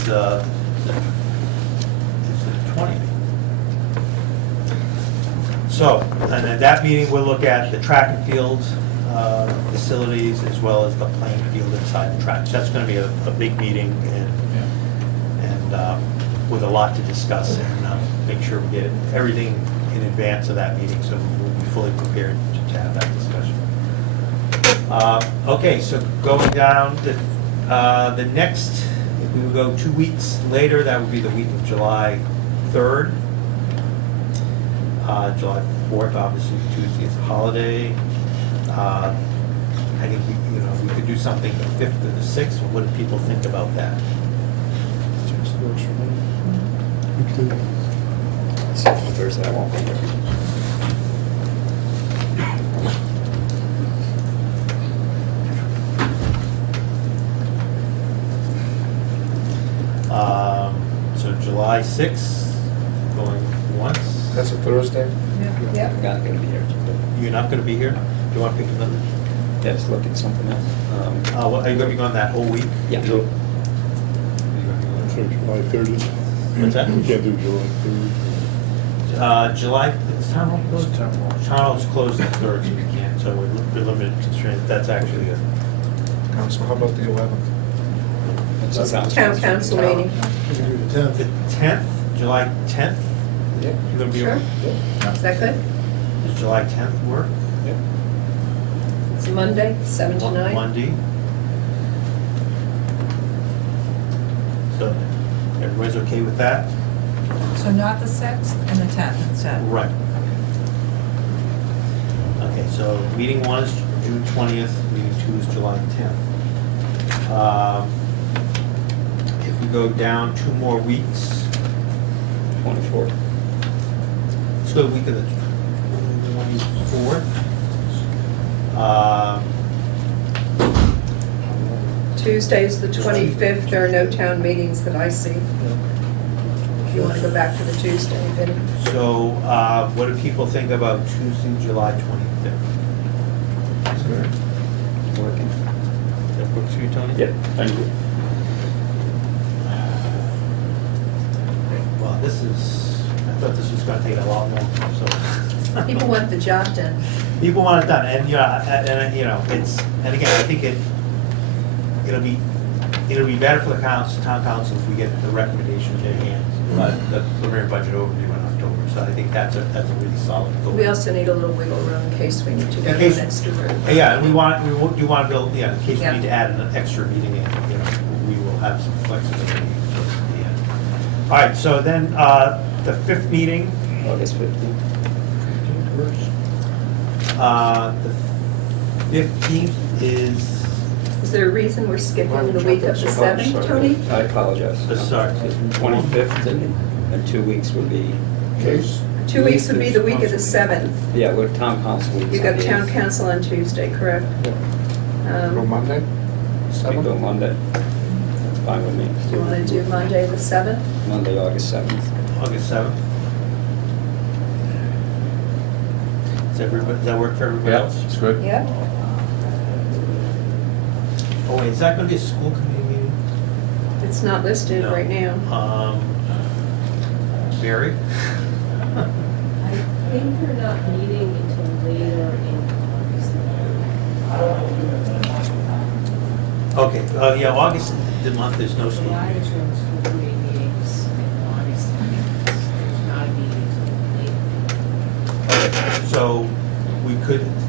Is the 20th. So, and at that meeting, we'll look at the track and field facilities as well as the playing field inside the track. So that's going to be a big meeting and with a lot to discuss and make sure we get everything in advance of that meeting so we'll be fully prepared to have that discussion. Okay, so going down, the next, if we would go 2 weeks later, that would be the week of July 3rd. July 4th, obviously Tuesday is a holiday. I think we could do something the 5th or the 6th. What do people think about that? Just works for me. Okay. So Thursday, I won't be there. So July 6th, going once. That's a Thursday? Yep. I'm not gonna be here. You're not going to be here? Do you want to pick another? Yeah, just look at something else. Are you going to be gone that whole week? Yeah. So July 30th. What's that? We can't do July 30th. July, is town hall closed? Town hall's closed the 3rd, so we can't, so we're limited constraints. That's actually a Council, how about the 11th? That sounds- Town council meeting. We can do the 10th. the 10th, July 10th. Yeah. You're going to be Sure. Is that good? Does July 10th work? It's Monday, 7 to 9. Monday. So everybody's okay with that? So not the 6th and the 10th instead? Right. Okay, so meeting 1 is June 20th, meeting 2 is July 10th. If we go down 2 more weeks, 24th. let's go the week of the 24th. Tuesday's the 25th. There are no town meetings that I see. If you want to go back to the Tuesday, Vinnie. So what do people think about Tuesday, July 25th? Working. That works for you, Tony? Yep, thank you. Well, I thought this was gonna take a lot more, so. People want the job done. People want it done, and, it's, and again, I think it'll be better for the town council if we get the recommendation in their hands, but the preliminary budget overview in October, so I think that's a really solid goal. We also need a little wiggle room in case we need to go In to case- an extra room. Yeah, and we do want to build, in case we Yeah. need to add an extra meeting in, we will have some flexibility towards the end. All right, so then, the 5th meeting, August 15th. the 15th is, Is there a reason we're skipping the week of the 7th, Tony? I apologize. Sorry. 25th and 2 weeks would be, Case? 2 weeks would be the week of the 7th. yeah, we're town council weeks. You got on the town 8th. council on Tuesday, correct? Go Monday? We go Monday. That's fine with me. Do you want to do Monday the 7th? Monday, August 7th. August 7th. Does that work for everybody else? It's good. Yep. Oh, wait, is that gonna be a school committee meeting? It's not listed No. right now. Barry? I think we're not meeting until later in August. Okay, yeah, August, the month, there's no school. The Irish Room School Committee meetings in August. There's not a meeting until later. So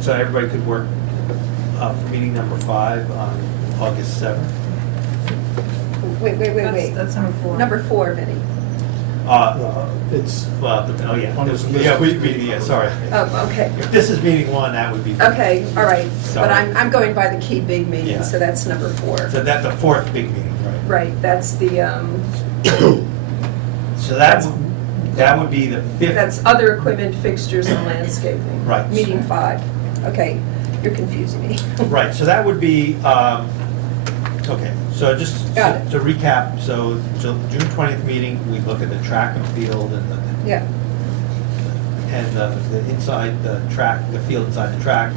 so everybody could work for meeting number 5 on August 7th. Wait. That's number 4. Number 4, Vinnie. It's, Well, oh yeah, On this yeah, list. yeah, sorry. Oh, okay. If this is meeting 1, that would be. Okay, all right. Sorry. But I'm going by the key big Yeah. meeting, so that's number 4. So that's the 4th big meeting, right? Right, that's the, So that would be the 5th. that's other equipment, fixtures, and landscaping. Right. Meeting 5. Okay, you're confusing me. Right, so that would be, okay, So just Got it. to recap, so June 20th meeting, we look at the track and field and Yeah, the inside the track, the field inside the track.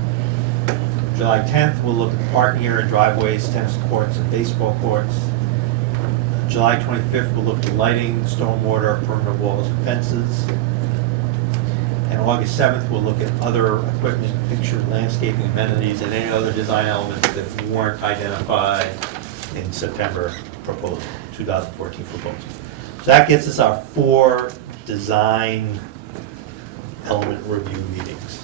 July 10th, we'll look at the parking area, driveways, tennis courts, and baseball courts. July 25th, we'll look at lighting, stormwater, perimeter walls, and fences. And August 7th, we'll look at other equipment, fixture, landscaping, amenities, and any other design elements that weren't identified in September proposal, 2014 proposal. So that gets us our 4 design element review meetings.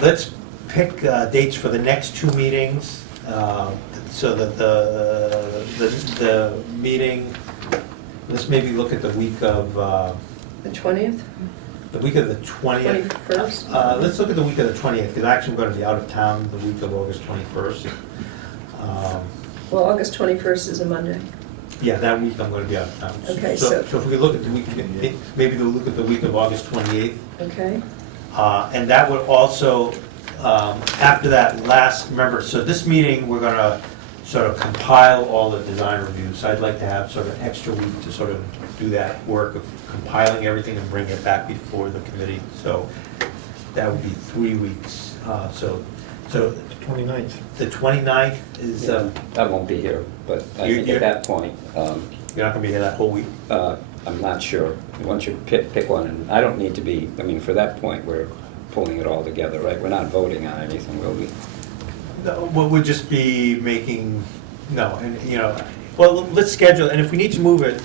Let's pick dates for the next 2 meetings, so that the meeting, let's maybe look at the week of, the 20th, the week of the 20th. 21st. Let's look at the week of the 20th, because actually I'm going to be out of town the week of August 21st. Well, August 21st is a Monday. Yeah, that week I'm going to be out of town. Okay, So so- if we look at the week, maybe we'll look at the week of August 28th. Okay, And that would also, after that last, remember, so this meeting, we're gonna sort of compile all the design reviews. So I'd like to have sort of an extra week to sort of do that work of compiling everything and bring it back before the committee. So that would be 3 weeks. So 29th. the 29th is, I won't be here, but I think You're- at that point, you're not gonna be here that whole week? I'm not sure. Once you pick one, and I don't need to be, I mean, for that point, we're pulling it all together, right? We're not voting on anything, will we? No, what would just be making, no, and, you know, well, let's schedule, and if we need to move it,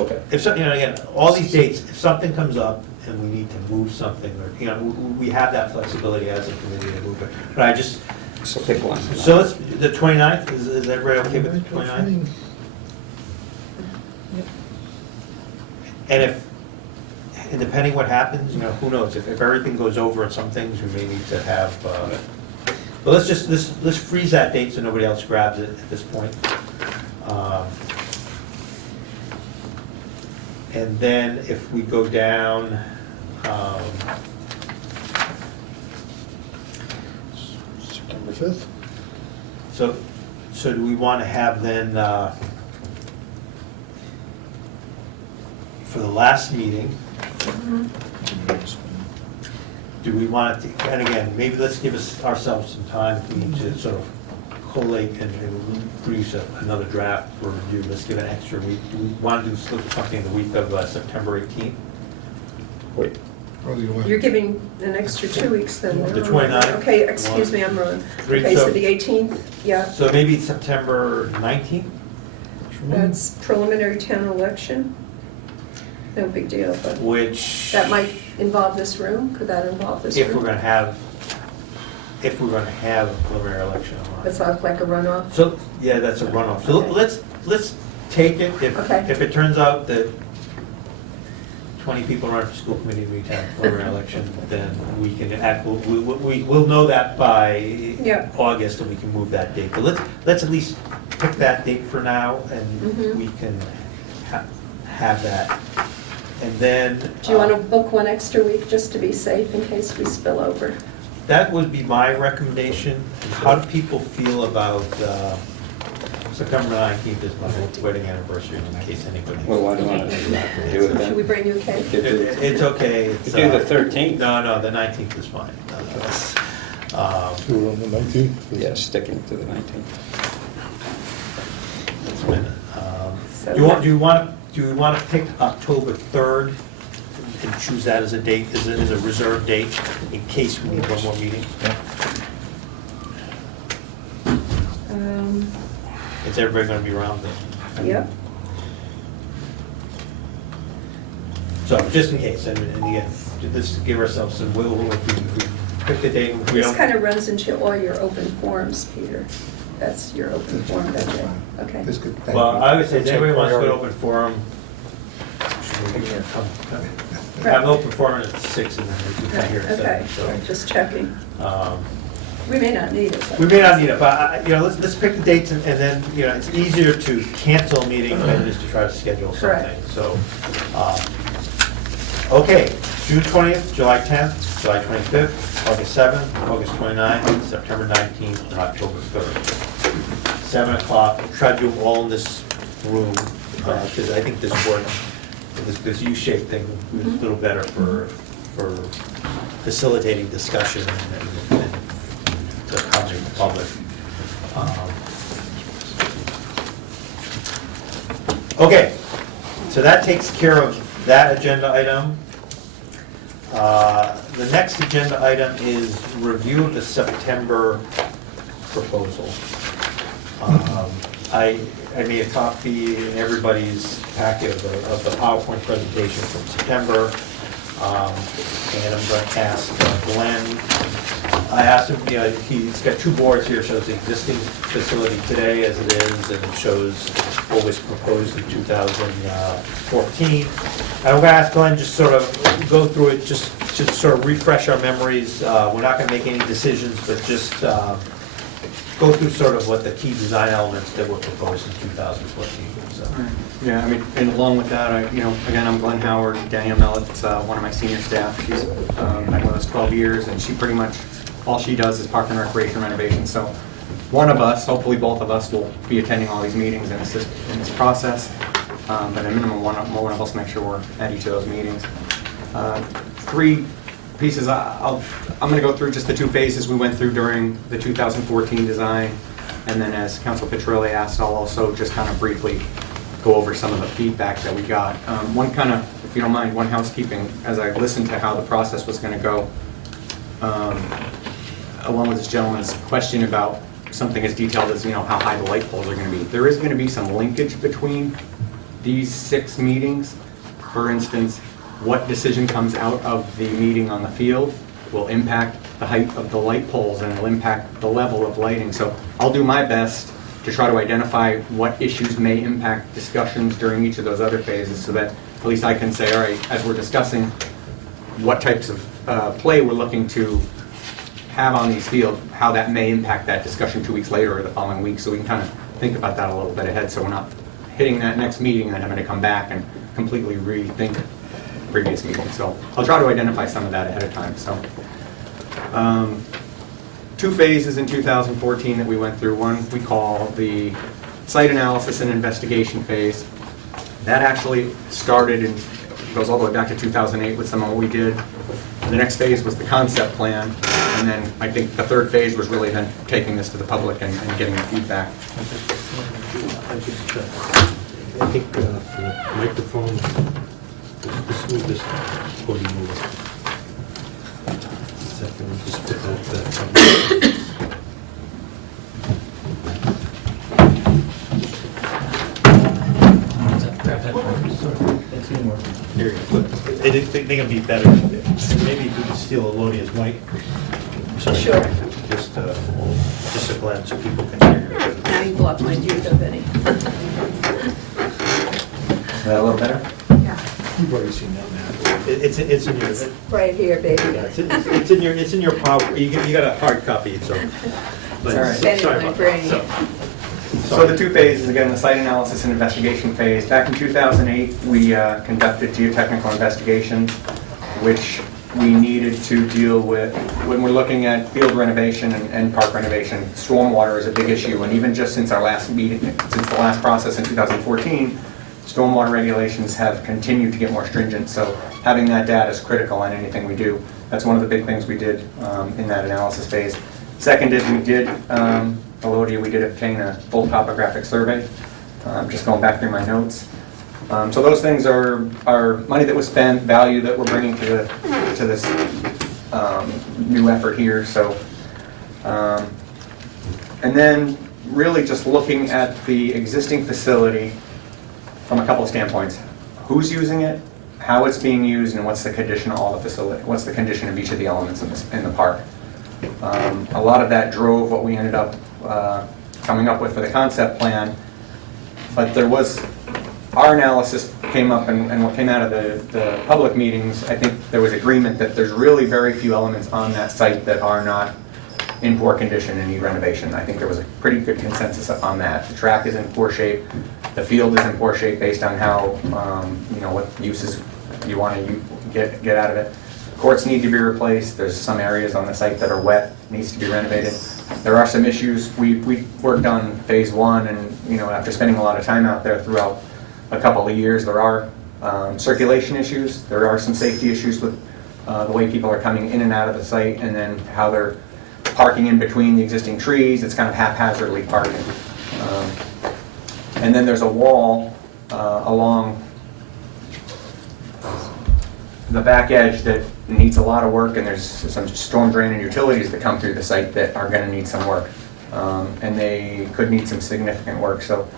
Okay. if some, you know, again, all these dates, if something comes up and we need to move something, or, you know, we have that flexibility as a committee to move it. But I just, So pick one. so let's, the 29th, is everybody okay with the 29th? And if, and depending what happens, you know, who knows, if everything goes over on some things, we may need to have, but let's freeze that date so nobody else grabs it at this point. And then if we go down, September 5th? so do we want to have then, for the last meeting, do we want to, and again, maybe let's give ourselves some time if we need to sort of collate and produce another draft for review. Let's give an extra week. Do we want to do something the week of September 18th? Wait. you're giving an extra 2 weeks then. The 29th. Okay, excuse me, I'm wrong. Three, Okay, so- so the 18th, yeah, So maybe September 19th? that's preliminary town election. No big deal, but Which, that might involve this room, could that involve this room? if we're going to have a preliminary election. That's not like a runoff? So, yeah, that's a runoff. So Okay. let's take it, Okay. if it turns out that 20 people run for school committee, we have a preliminary election, then we can act, we'll know that by Yeah. August, and we can move that date. But let's at least pick that date for now, and Mhm. we can have that. And then. Do you want to book one extra week just to be safe in case we spill over? That would be my recommendation. How do people feel about, September 19th is my wedding anniversary, in case anybody. Well, why do you want to do it then? Should we bring you a cake? Could do- It's okay. It's, could do the 13th. No, the 19th is fine. Do it on the 19th? Yeah, sticking to the 19th. That's when, So- do you want to pick October 3rd and choose that as a date, as a reserve date, in case we need one more meeting? Is everybody going to be around then? Yep. So, just in case, and again, just to give ourselves some wiggle, if we pick the date, if we This don't. kind of runs into all your open forums, Peter. That's your open forum, that day. Okay. That's good. Thank Well, you. I would say, if anybody wants to go to open forum, have an open forum at 6 and then we can here at Okay, 7. just checking. So, We may not need it. but- we may not need it, but, you know, let's pick the dates and then, you know, it's easier to cancel a meeting than it is to try to schedule Correct. something. So, Okay, June 20th, July 10th, July 25th, August 7th, August 29th, September 19th, and October 3rd. 7 o'clock, try to do them all in this room, because I think this works, this U-shaped thing is a little better for facilitating discussion and to accommodate the public. Okay, so that takes care of that agenda item. The next agenda item is review of the September proposal. I made a copy in everybody's packet of the PowerPoint presentation from September. And I'm going to ask Glenn, I asked him, he's got two boards here, shows the existing facility today as it is, and it shows what was proposed in 2014. I'm going to ask Glenn just sort of go through it, just sort of refresh our memories. We're not going to make any decisions, but just go through sort of what the key design elements that were proposed in 2014. So. Yeah, I mean, and along with that, again, I'm Glenn Howard. Danielle Mellett's one of my senior staff. She's been with us 12 years, and she pretty much, all she does is park and recreation renovations. So one of us, hopefully both of us, will be attending all these meetings and assist in this process. But at minimum, one of us make sure we're at each of those meetings. Three pieces, I'm going to go through just the two phases we went through during the 2014 design. And then as Council Petrilli asked, I'll also just kind of briefly go over some of the feedback that we got. One kind of, if you don't mind, one housekeeping, as I listened to how the process was going to go, along with this gentleman's question about something as detailed as, how high the light poles are going to be. There is going to be some linkage between these 6 meetings. For instance, what decision comes out of the meeting on the field will impact the height of the light poles, and it'll impact the level of lighting. So I'll do my best to try to identify what issues may impact discussions during each of those other phases, so that at least I can say, all right, as we're discussing what types of play we're looking to have on these fields, how that may impact that discussion 2 weeks later or the following week, so we can kind of think about that a little bit ahead, so we're not hitting that next meeting and then having to come back and completely rethink previous meeting. So I'll try to identify some of that ahead of time. So 2 phases in 2014 that we went through. One we call the site analysis and investigation phase. That actually started and goes all the way back to 2008 with some of what we did. The next phase was the concept plan, and then I think the 3rd phase was really then taking this to the public and getting the feedback. I think for the microphone, just move this podium over. Second, just put that. Here you go. They think it'd be better. Maybe if we could steal Elodia's mic. Sure. Just a glance so people can hear you. Now you blocked my view though, Benny. Is that a little better? Yeah. You've already seen that, man. It's in your. Right here, baby. Yeah, it's in your power. You got a hard copy, so. But, All right. Benny, sorry my about brain. that. So the 2 phases, again, the site analysis and investigation phase. Back in 2008, we conducted geotechnical investigations, which we needed to deal with when we're looking at field renovation and park renovation. Stormwater is a big issue, and even just since our last meeting, since the last process in 2014, stormwater regulations have continued to get more stringent. So having that data is critical on anything we do. That's one of the big things we did in that analysis phase. Second is we did, Elodia, we did obtain a full topographic survey. Just going back through my notes. So those things are money that was spent, value that we're bringing to this new effort here. So, and then really just looking at the existing facility from a couple of standpoints: who's using it, how it's being used, and what's the condition of all the facility. What's the condition of each of the elements in the park. A lot of that drove what we ended up coming up with for the concept plan, but there was, our analysis came up and what came out of the public meetings, I think there was agreement that there's really very few elements on that site that are not in poor condition and need renovation. I think there was a pretty good consensus on that. The track is in poor shape, the field is in poor shape based on how, what uses you want to get out of it. Courts need to be replaced. There's some areas on the site that are wet, needs to be renovated. There are some issues. We worked on phase one, and after spending a lot of time out there throughout a couple of years, there are circulation issues. There are some safety issues with the way people are coming in and out of the site, and then how they're parking in between the existing trees. It's kind of haphazardly parking. And then there's a wall along the back edge that needs a lot of work, and there's some storm drain and utilities that come through the site that are going to need some work, and they could need some significant work. So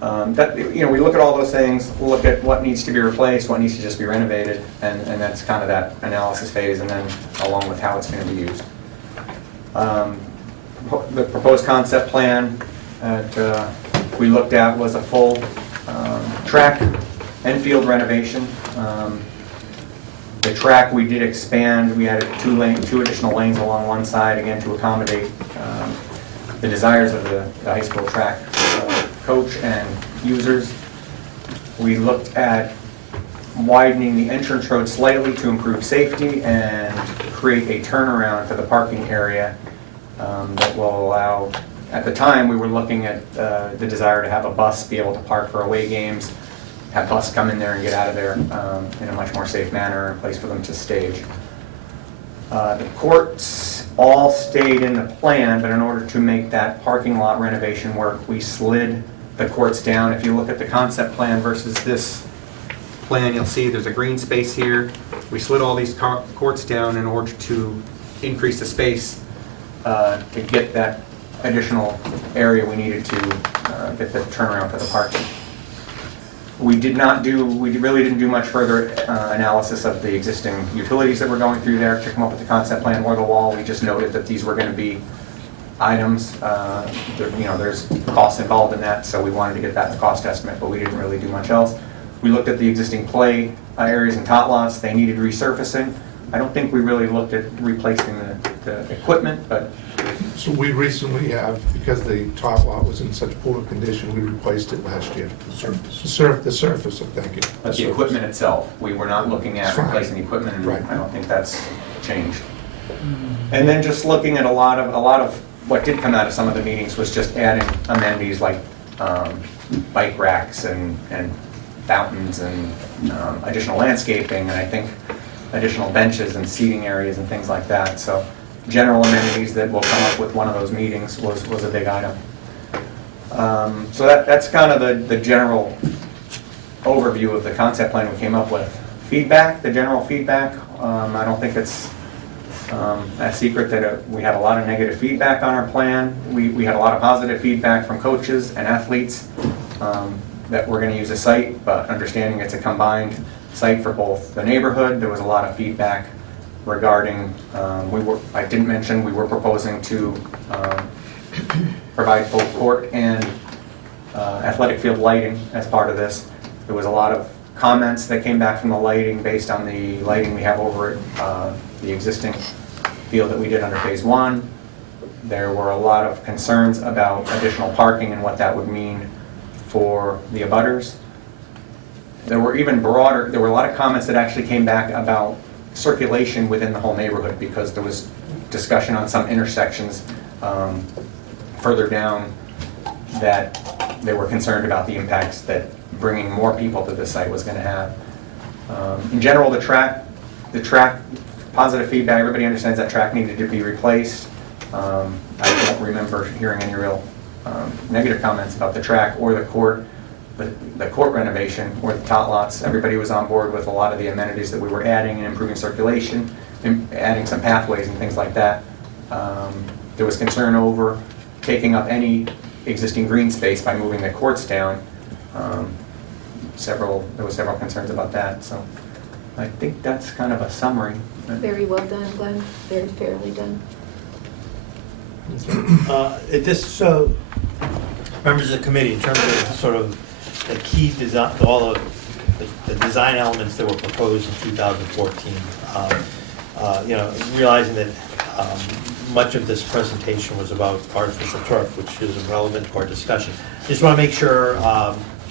we look at all those things, look at what needs to be replaced, what needs to just be renovated, and that's kind of that analysis phase, and then along with how it's going to be used. The proposed concept plan that we looked at was a full track and field renovation. The track we did expand. We added two additional lanes along one side, again to accommodate the desires of the high school track coach and users. We looked at widening the entrance road slightly to improve safety and create a turnaround for the parking area that will allow, at the time we were looking at the desire to have a bus be able to park for away games, have bus come in there and get out of there in a much more safe manner, and a place for them to stage. The courts all stayed in the plan, but in order to make that parking lot renovation work, we slid the courts down. If you look at the concept plan versus this plan, you'll see there's a green space here. We slid all these courts down in order to increase the space to get that additional area we needed to get the turnaround for the parking. We really didn't do much further analysis of the existing utilities that were going through there to come up with the concept plan or the wall. We just noted that these were going to be items. There's costs involved in that, so we wanted to get that in the cost estimate, but we didn't really do much else. We looked at the existing play areas and tot lots. They needed resurfacing. I don't think we really looked at replacing the equipment, but So we recently have, because the top lot was in such poor condition, we replaced it last year. The surface, thank you. but the equipment itself, we were not looking at It's fine. replacing the equipment, and Right. I don't think that's changed. And then just looking at a lot of what did come out of some of the meetings was just adding amenities like bike racks and fountains and additional landscaping, and I think additional benches and seating areas and things like that. So general amenities that will come up with one of those meetings was a big item. So that's kind of the general overview of the concept plan we came up with. Feedback, the general feedback, I don't think it's a secret that we had a lot of negative feedback on our plan. We had a lot of positive feedback from coaches and athletes that we're going to use a site, but understanding it's a combined site for both the neighborhood. There was a lot of feedback regarding, I didn't mention, we were proposing to provide both court and athletic field lighting as part of this. There was a lot of comments that came back from the lighting based on the lighting we have over at the existing field that we did under phase one. There were a lot of concerns about additional parking and what that would mean for the abutters. There were a lot of comments that actually came back about circulation within the whole neighborhood, because there was discussion on some intersections further down that they were concerned about the impacts that bringing more people to the site was going to have. In general, the track, positive feedback, everybody understands that track needed to be replaced. I don't remember hearing any real negative comments about the track or the court renovation or the tot lots. Everybody was on board with a lot of the amenities that we were adding and improving circulation, and adding some pathways and things like that. There was concern over taking up any existing green space by moving the courts down. There were several concerns about that. So I think that's kind of a summary. Very well done, Glenn. Very fairly done. Members of the committee, in terms of sort of the key design, all of the design elements that were proposed in 2014, realizing that much of this presentation was about artificial turf, which is relevant to our discussion. Just want to make sure,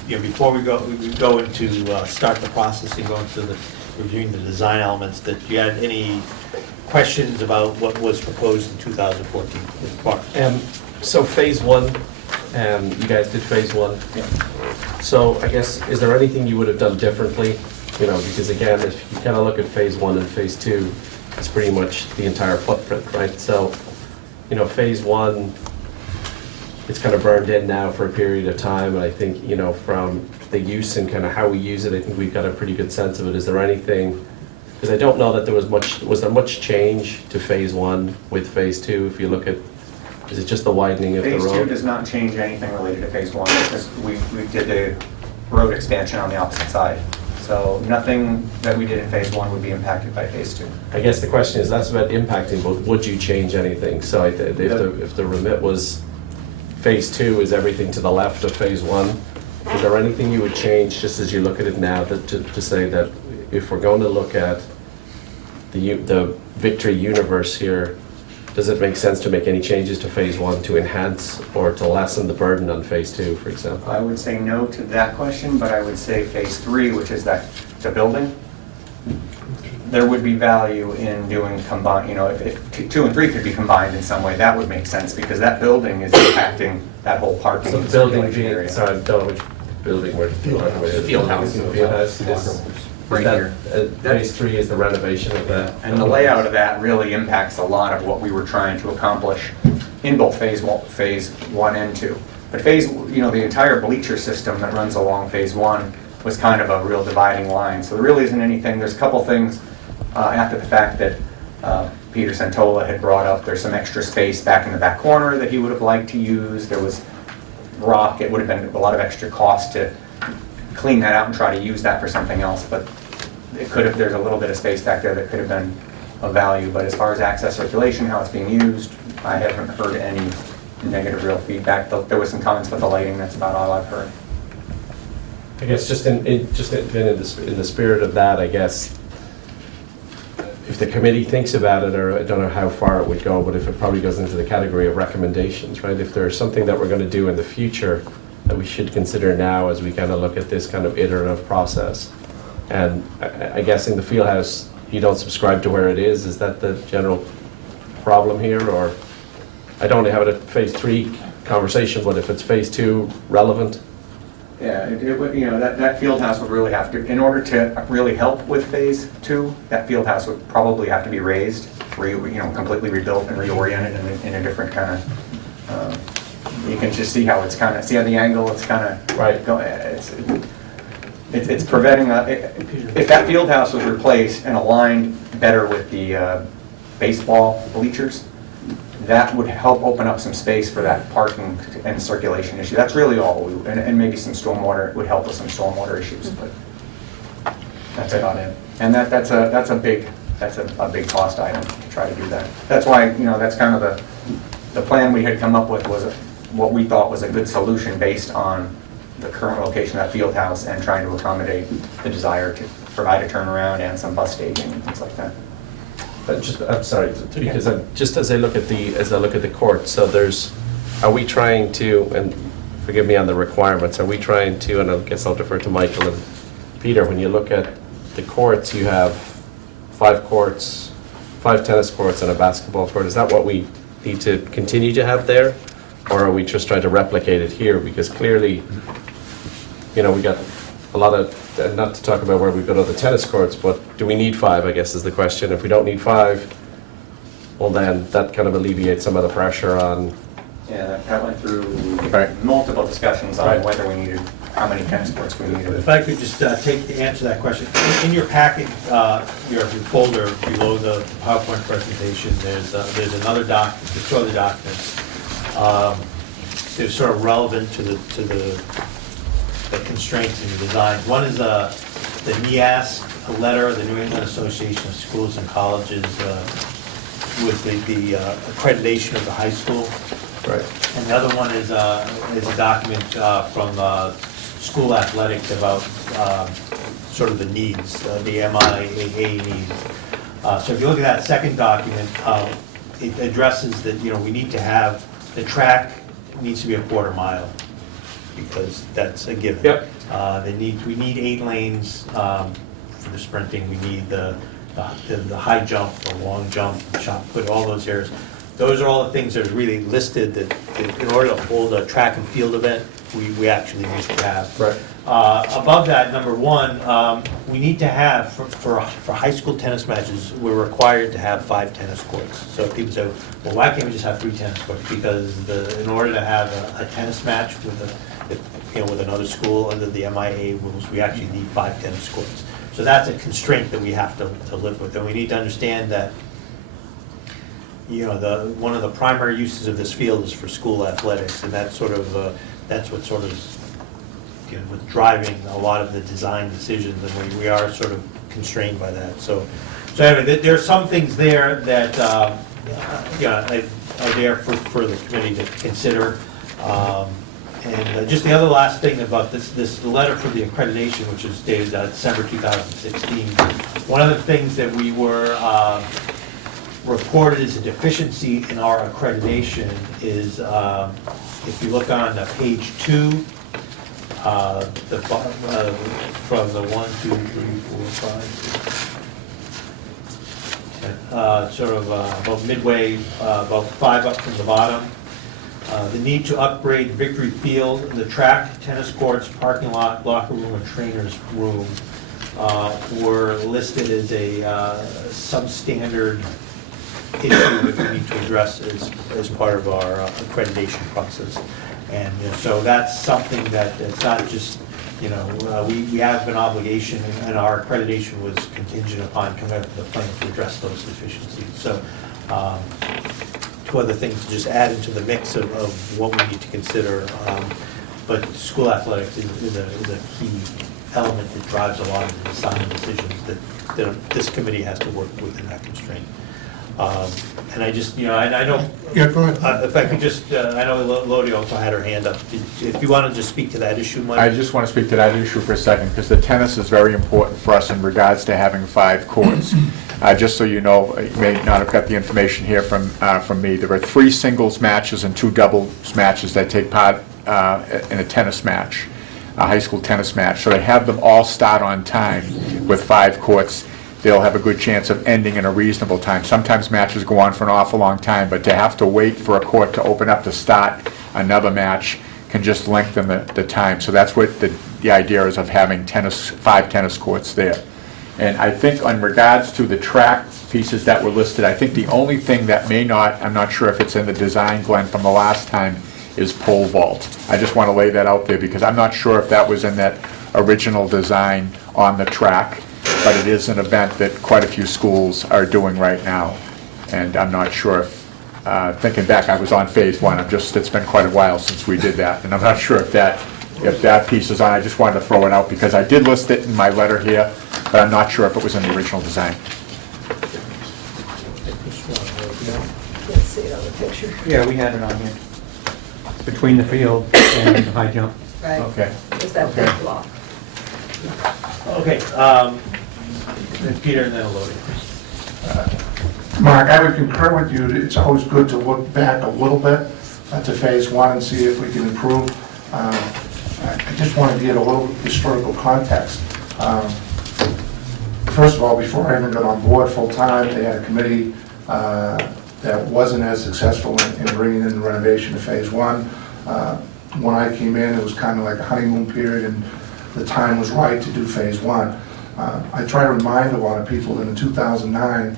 before we go into start the process and go into the reviewing the design elements, that you had any questions about what was proposed in 2014 with Park. So phase one, you guys did phase one. So I guess, is there anything you would have done differently? You know, because again, if you kind of look at phase one and phase two, it's pretty much the entire footprint, right? So, you know, phase one, it's kind of burned in now for a period of time, and I think, you know, from the use and kind of how we use it, I think we've got a pretty good sense of it. Is there anything, because I don't know that there was there much change to phase one with phase two? If you look at, is it just the widening of the Phase two road? does not change anything related to phase one, because we did the road expansion on the opposite side. So nothing that we did in phase one would be impacted by phase two. I guess the question is, that's about impacting, but would you change anything? So if the remit was phase two is everything to the left of phase one, is there anything you would change, just as you look at it now, to say that if we're going to look at the Victory universe here, does it make sense to make any changes to phase one to enhance or to lessen the burden on phase two, for example? I would say no to that question, but I would say phase three, which is the building, there would be value in doing combined, you know, if 2 and 3 could be combined in some way, that would make sense, because that building is impacting that whole parking So and the building circulation being, area. sorry, I don't know which building we're talking about. The field house. The field house is Right that, here. phase three is the renovation of that. And the layout of that really impacts a lot of what we were trying to accomplish in both phase one and two. But the entire bleacher system that runs along phase one was kind of a real dividing line. So there really isn't anything, there's a couple things after the fact that Peter Santola had brought up. There's some extra space back in the back corner that he would have liked to use. There was rock, it would have been a lot of extra cost to clean that out and try to use that for something else, but there's a little bit of space back there that could have been of value. But as far as access circulation, how it's being used, I haven't heard any negative real feedback. There was some comments about the lighting, that's about all I've heard. I guess just in the spirit of that, I guess, if the committee thinks about it, or I don't know how far it would go, but if it probably goes into the category of recommendations, right? If there's something that we're going to do in the future that we should consider now as we kind of look at this kind of iterative process. And I guess in the field house, you don't subscribe to where it is. Is that the general problem here? Or I don't have a phase three conversation, but if it's phase two relevant? Yeah, it would, that field house would really have to, in order to really help with phase two, that field house would probably have to be raised, completely rebuilt and reoriented in a different kind of, you can just see how it's kind of, see how the angle, it's kind of, right. It's preventing, if that field house was replaced and aligned better with the baseball bleachers, that would help open up some space for that parking and circulation issue. That's really all, and maybe some stormwater, it would help with some stormwater issues, but that's about it. And that's a big cost item to try to do that. That's why, that's kind of the plan we had come up with, was what we thought was a good solution based on the current location of that field house and trying to accommodate the desire to provide a turnaround and some bus staging and things like that. But I'm sorry, because just as I look at the court, so are we trying to, and forgive me on the requirements, are we trying to, and I guess I'll defer to Michael and Peter, when you look at the courts, you have 5 courts, 5 tennis courts and a basketball court. Is that what we need to continue to have there? Or are we just trying to replicate it here? Because clearly, we got a lot of, and not to talk about where we've got other tennis courts, but do we need 5, I guess is the question. If we don't need 5, well then that kind of alleviates some of the pressure on. Yeah, that went through multiple discussions on whether we needed, how many tennis courts we needed. If I could just answer that question. In your packet, your folder below the PowerPoint presentation, there's another document, there's 2 other documents. They're sort of relevant to the constraints in the design. One is the NEAS, a letter, the New England Association of Schools and Colleges, with the accreditation of the high school. Right. And the other one is a document from school athletics about sort of the needs, the MIAA needs. So if you look at that second document, it addresses that we need to have, the track needs to be a quarter mile, because that's a given. Yep. We need 8 lanes, for the sprinting, we need the high jump, the long jump, shot put, all those areas. Those are all the things that are really listed that in order to hold a track and field event, we actually need to have. Right. Above that, number one, we need to have, for high school tennis matches, we're required to have 5 tennis courts. So people say, well, why can't we just have 3 tennis courts? Because in order to have a tennis match with another school under the MIA rules, we actually need 5 tennis courts. So that's a constraint that we have to live with. And we need to understand that, you know, one of the primary uses of this field is for school athletics, and that's sort of, that's what sort of, you know, what's driving a lot of the design decisions, and we are sort of constrained by that. So anyway, there are some things there that, are there for the committee to consider. And just the other last thing about this letter for the accreditation, which is dated December 2016, one of the things that we were reported as a deficiency in our accreditation is, if you look on page 2, from the 1, 2, 3, 4, 5, sort of about midway, about 5 up from the bottom. The need to upgrade Victory Field, the track, tennis courts, parking lot, locker room, and trainer's room were listed as a substandard issue that we need to address as part of our accreditation process. And so that's something that it's not just, we have an obligation, and our accreditation was contingent upon coming up with a plan to address those deficiencies. So 2 other things to just add into the mix of what we need to consider. But school athletics is a key element that drives a lot of the design decisions that this committee has to work within that constraint. And I just, I know, Yeah, go ahead. if I could just, I know Lodi also had her hand up. If you want to just speak to that issue, Mike? I just want to speak to that issue for a second, because the tennis is very important for us in regards to having 5 courts. Just so you know, you may not have got the information here from me, there are 3 singles matches and 2 doubles matches that take part in a tennis match, a high school tennis match. So they have them all start on time with 5 courts. They'll have a good chance of ending in a reasonable time. Sometimes matches go on for an awful long time, but to have to wait for a court to open up to start another match can just lengthen the time. So that's what the idea is of having 5 tennis courts there. And I think in regards to the track pieces that were listed, I think the only thing that may not, I'm not sure if it's in the design, Glenn, from the last time, is pole vault. I just want to lay that out there, because I'm not sure if that was in that original design on the track, but it is an event that quite a few schools are doing right now. And I'm not sure if, thinking back, I was on phase 1, it's been quite a while since we did that, and I'm not sure if that piece is on. I just wanted to throw it out, because I did list it in my letter here, but I'm not sure if it was in the original design. Can't see it on the picture. Yeah, we had it on here. Between the field and the high jump. Right. Okay. Is that big block? Okay, then Peter and then Lodi. Mark, I would concur with you. It's always good to look back a little bit to phase 1 and see if we can improve. I just want to give a little historical context. First of all, before I even got on board full-time, they had a committee that wasn't as successful in bringing in the renovation to phase 1. When I came in, it was kind of like a honeymoon period, and the time was right to do phase 1. I try to remind a lot of people that in 2009,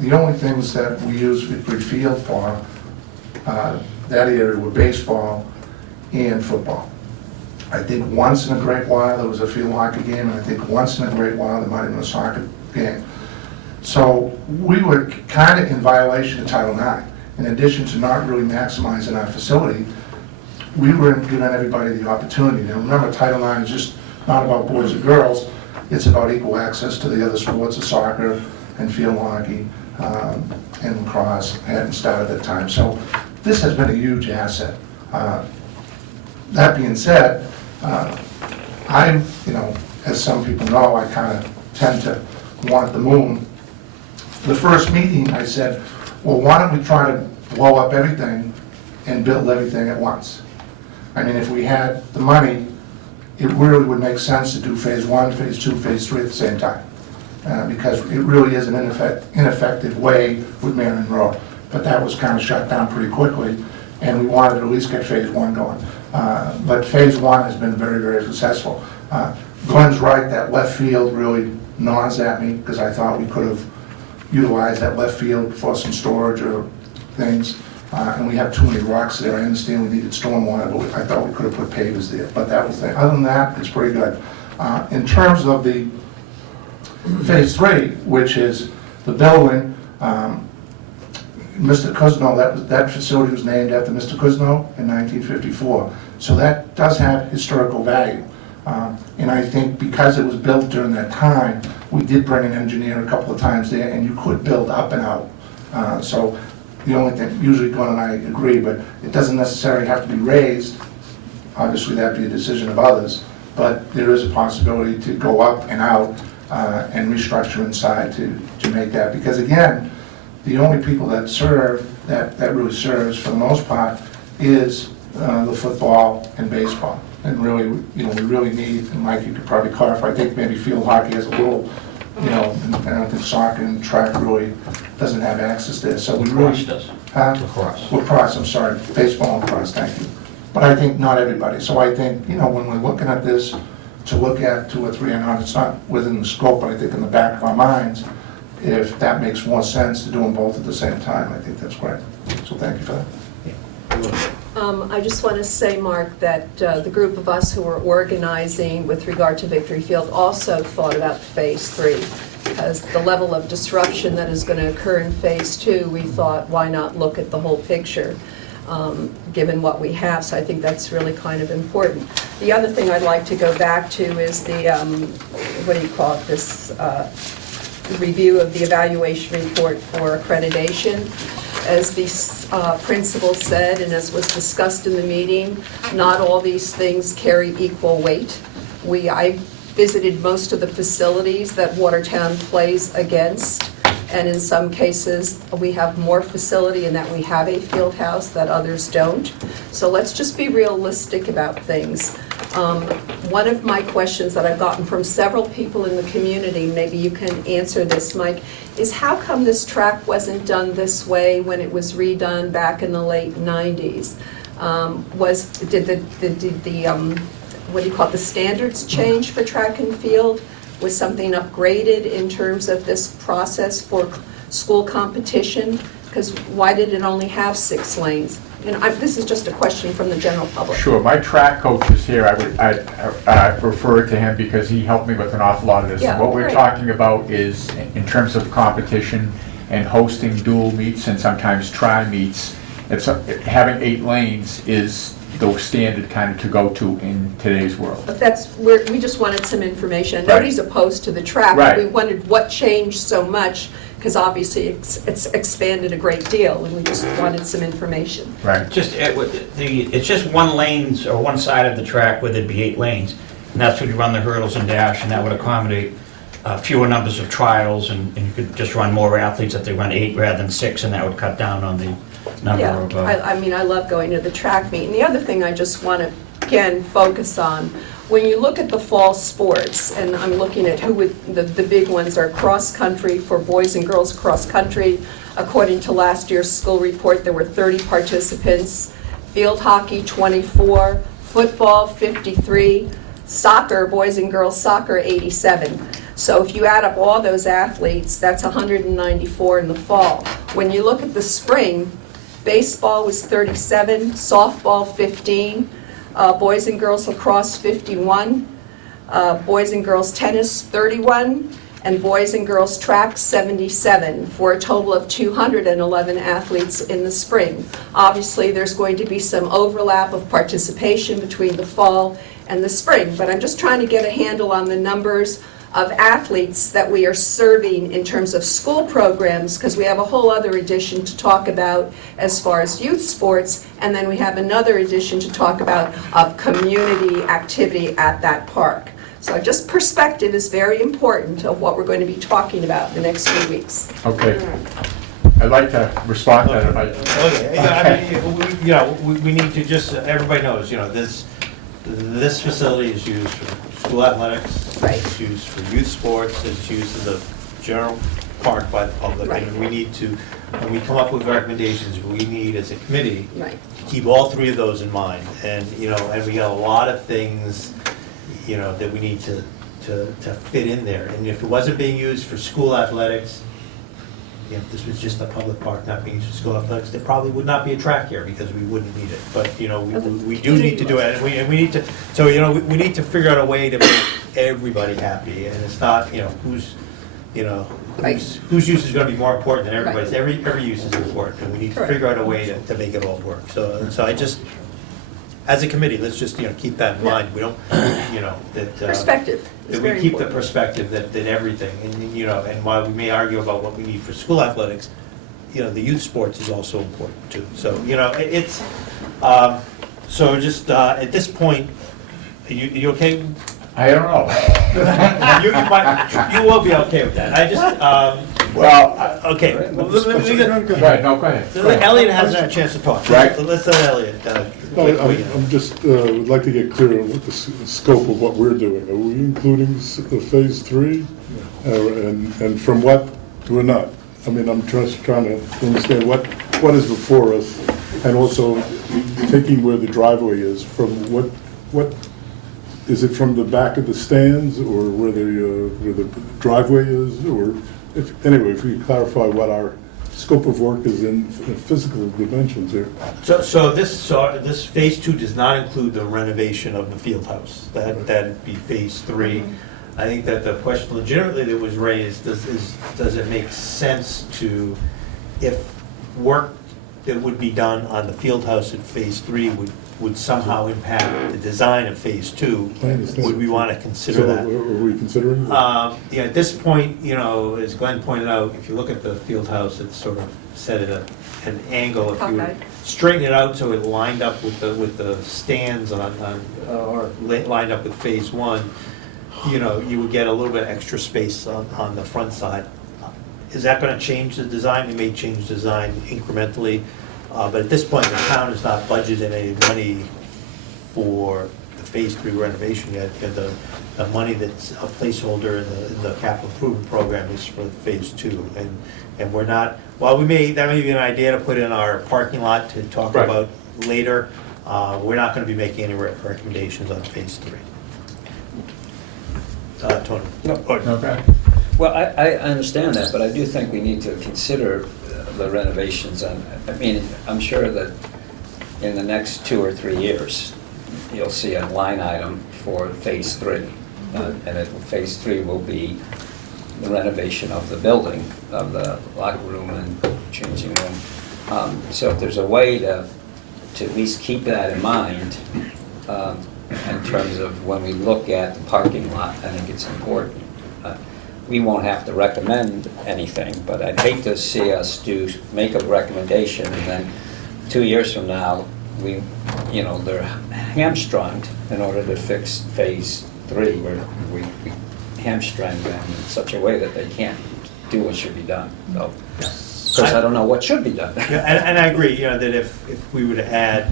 the only things that we used Victory Field for, that area, were baseball and football. I think once in a great while there was a field hockey game, and I think once in a great while there might have been a soccer game. So we were kind of in violation of Title IX. In addition to not really maximizing our facility, we were giving everybody the opportunity. Now remember, Title IX is just not about boys and girls, it's about equal access to the other sports of soccer and field hockey and lacrosse. Hadn't started at that time. So this has been a huge asset. That being said, I'm, as some people know, I kind of tend to want the moon. The first meeting, I said, well, why don't we try to blow up everything and build everything at once? I mean, if we had the money it really would make sense to do phase 1, phase 2, phase 3 at the same time. Because it really is an ineffective way with Marion Road. But that was kind of shut down pretty quickly, and we wanted to at least get phase 1 going. But phase 1 has been very, very successful. Glenn's right, that left field really gnaws at me, because I thought we could have utilized that left field for some storage or things. And we have too many rocks there. I understand we needed stormwater, but I thought we could have put pavers there. But that was the, other than that, it's pretty good. In terms of the phase 3, which is the building, Mr. Kuzno, that facility was named after Mr. Kuzno in 1954. So that does have historical value. And I think because it was built during that time, we did bring an engineer a couple of times there, and you could build up and out. So the only thing, usually Glenn and I agree, but it doesn't necessarily have to be raised. Obviously, that'd be a decision of others, but there is a possibility to go up and out and restructure inside to make that. Because again, the only people that serve, that really serves for the most part, is the football and baseball. And really, we really need, and Mike, you could probably clarify, I think maybe field hockey has a little, and I don't think soccer and track really doesn't have access there, so we really... Lacrosse does. Lacrosse. Lacrosse, I'm sorry, baseball and lacrosse, thank you. But I think not everybody, so I think, when we're looking at this, to look at 2 or 3, I know it's not within the scope, but I think in the back of our minds, if that makes more sense to do them both at the same time, I think that's great. So thank you for that. I just want to say, Mark, that the group of us who were organizing with regard to Victory Field also thought about phase 3, because the level of disruption that is going to occur in phase 2, we thought, why not look at the whole picture, given what we have. So I think that's really kind of important. The other thing I'd like to go back to is the, this review of the evaluation report for accreditation. As the principal said, and as was discussed in the meeting, not all these things carry equal weight. I visited most of the facilities that Watertown plays against, and in some cases, we have more facility in that we have a field house that others don't. So let's just be realistic about things. One of my questions that I've gotten from several people in the community, maybe you can answer this, Mike, is how come this track wasn't done this way when it was redone back in the late 90s? Did the standards change for track and field? Was something upgraded in terms of this process for school competition? Because why did it only have 6 lanes? This is just a question from the general public. Sure, my track coach is here. I'd refer to him because he helped me with an awful lot of this. Yeah, what we're great. talking about is, in terms of competition and hosting dual meets and sometimes tri-meets, having 8 lanes is the standard kind of to go to in today's world. But we just wanted some information. Right. Nobody's opposed to the track. Right. We wondered what changed so much, because obviously it's expanded a great deal, and we just wanted some information. Right. It's just one lanes or one side of the track where there'd be 8 lanes, and that's where you run the hurdles and dash, and that would accommodate fewer numbers of trials, and you could just run more athletes if they run 8 rather than 6, and that would cut down on the number Yeah, of... I love going to the track meet. And the other thing I just want to, again, focus on, when you look at the fall sports, and I'm looking at the big ones are cross-country for boys and girls cross-country. According to last year's school report, there were 30 participants. Field hockey, 24. Football, 53. Soccer, boys and girls soccer, 87. So if you add up all those athletes, that's 194 in the fall. When you look at the spring, baseball was 37, softball 15, boys and girls lacrosse 51, boys and girls tennis 31, and boys and girls track 77, for a total of 211 athletes in the spring. Obviously, there's going to be some overlap of participation between the fall and the spring, but I'm just trying to get a handle on the numbers of athletes that we are serving in terms of school programs, because we have a whole other edition to talk about as far as youth sports, and then we have another edition to talk about of community activity at that park. So just perspective is very important of what we're going to be talking about in the next few weeks. Okay. I'd like to respond to that if I... Okay, we need to just, everybody knows, this facility is used for school athletics. Right. It's used for youth sports, it's used as a general park by the public. Right. And we need to, when we come up with recommendations, we need as a committee Right. to keep all three of those in mind. And, and we got a lot of things, that we need to fit in there. And if it wasn't being used for school athletics, if this was just a public park not being used for school athletics, there probably would not be a track here because we wouldn't need it. But, we do need to do it, and we need to, so, we need to figure out a way to make everybody happy. And it's not, whose use is gonna be more important than everybody's. Right. Every use is important, and we need to Correct. figure out a way to make it all work. So I just, as a committee, let's just, keep that in mind. We don't, that. Perspective is That we very keep the important. perspective that everything, and while we may argue about what we need for school athletics, the youth sports is also important too. So, it's, so just, at this point, you okay? I don't know. You will be okay with that. I just, Well, okay. Well, let me get- Right, no, go ahead. Elliot hasn't had a chance to talk. Right. So let's let Elliot. No, I'm just, would like to get clear on what the scope of what we're doing. Are we including phase 3? And from what, we're not? I mean, I'm just trying to understand what is before us, and also taking where the driveway is, from what, is it from the back of the stands, or where the driveway is, or, anyway, if you could clarify what our scope of work is in physical dimensions here. So this phase 2 does not include the renovation of the field house. That'd be phase 3. I think that the question legitimately that was raised does it make sense to, if work that would be done on the field house in phase 3 would somehow impact the design of phase 2, would we want to consider that? So are we considering? At this point, as Glenn pointed out, if you look at the field house, it's sort of set at an angle. If you would Okay. straighten it out so it lined up with the stands or lined up with phase 1, you would get a little bit extra space on the front side. Is that going to change the design? It may change the design incrementally, but at this point, the town has not budgeted any money for the phase 3 renovation yet. And the money that's a placeholder in the capital improvement program is for phase 2. And we're not, while that may be an idea to put in our parking lot to talk Right. about later, we're not going to be making any recommendations on phase 3. Tony? Okay. Well, I understand that, but I do think we need to consider the renovations. I mean, I'm sure that in the next 2 or 3 years, you'll see a line item for phase 3. And phase 3 will be the renovation of the building, of the locker room and changing room. So if there's a way to at least keep that in mind, in terms of when we look at the parking lot, I think it's important. We won't have to recommend anything, but I'd hate to see us make a recommendation, and then 2 years from now, they're hamstrung in order to fix phase 3, where we hamstring them in such a way that they can't do what should be done. So, because I don't know what should be done. Yeah, and I agree, that if we were to add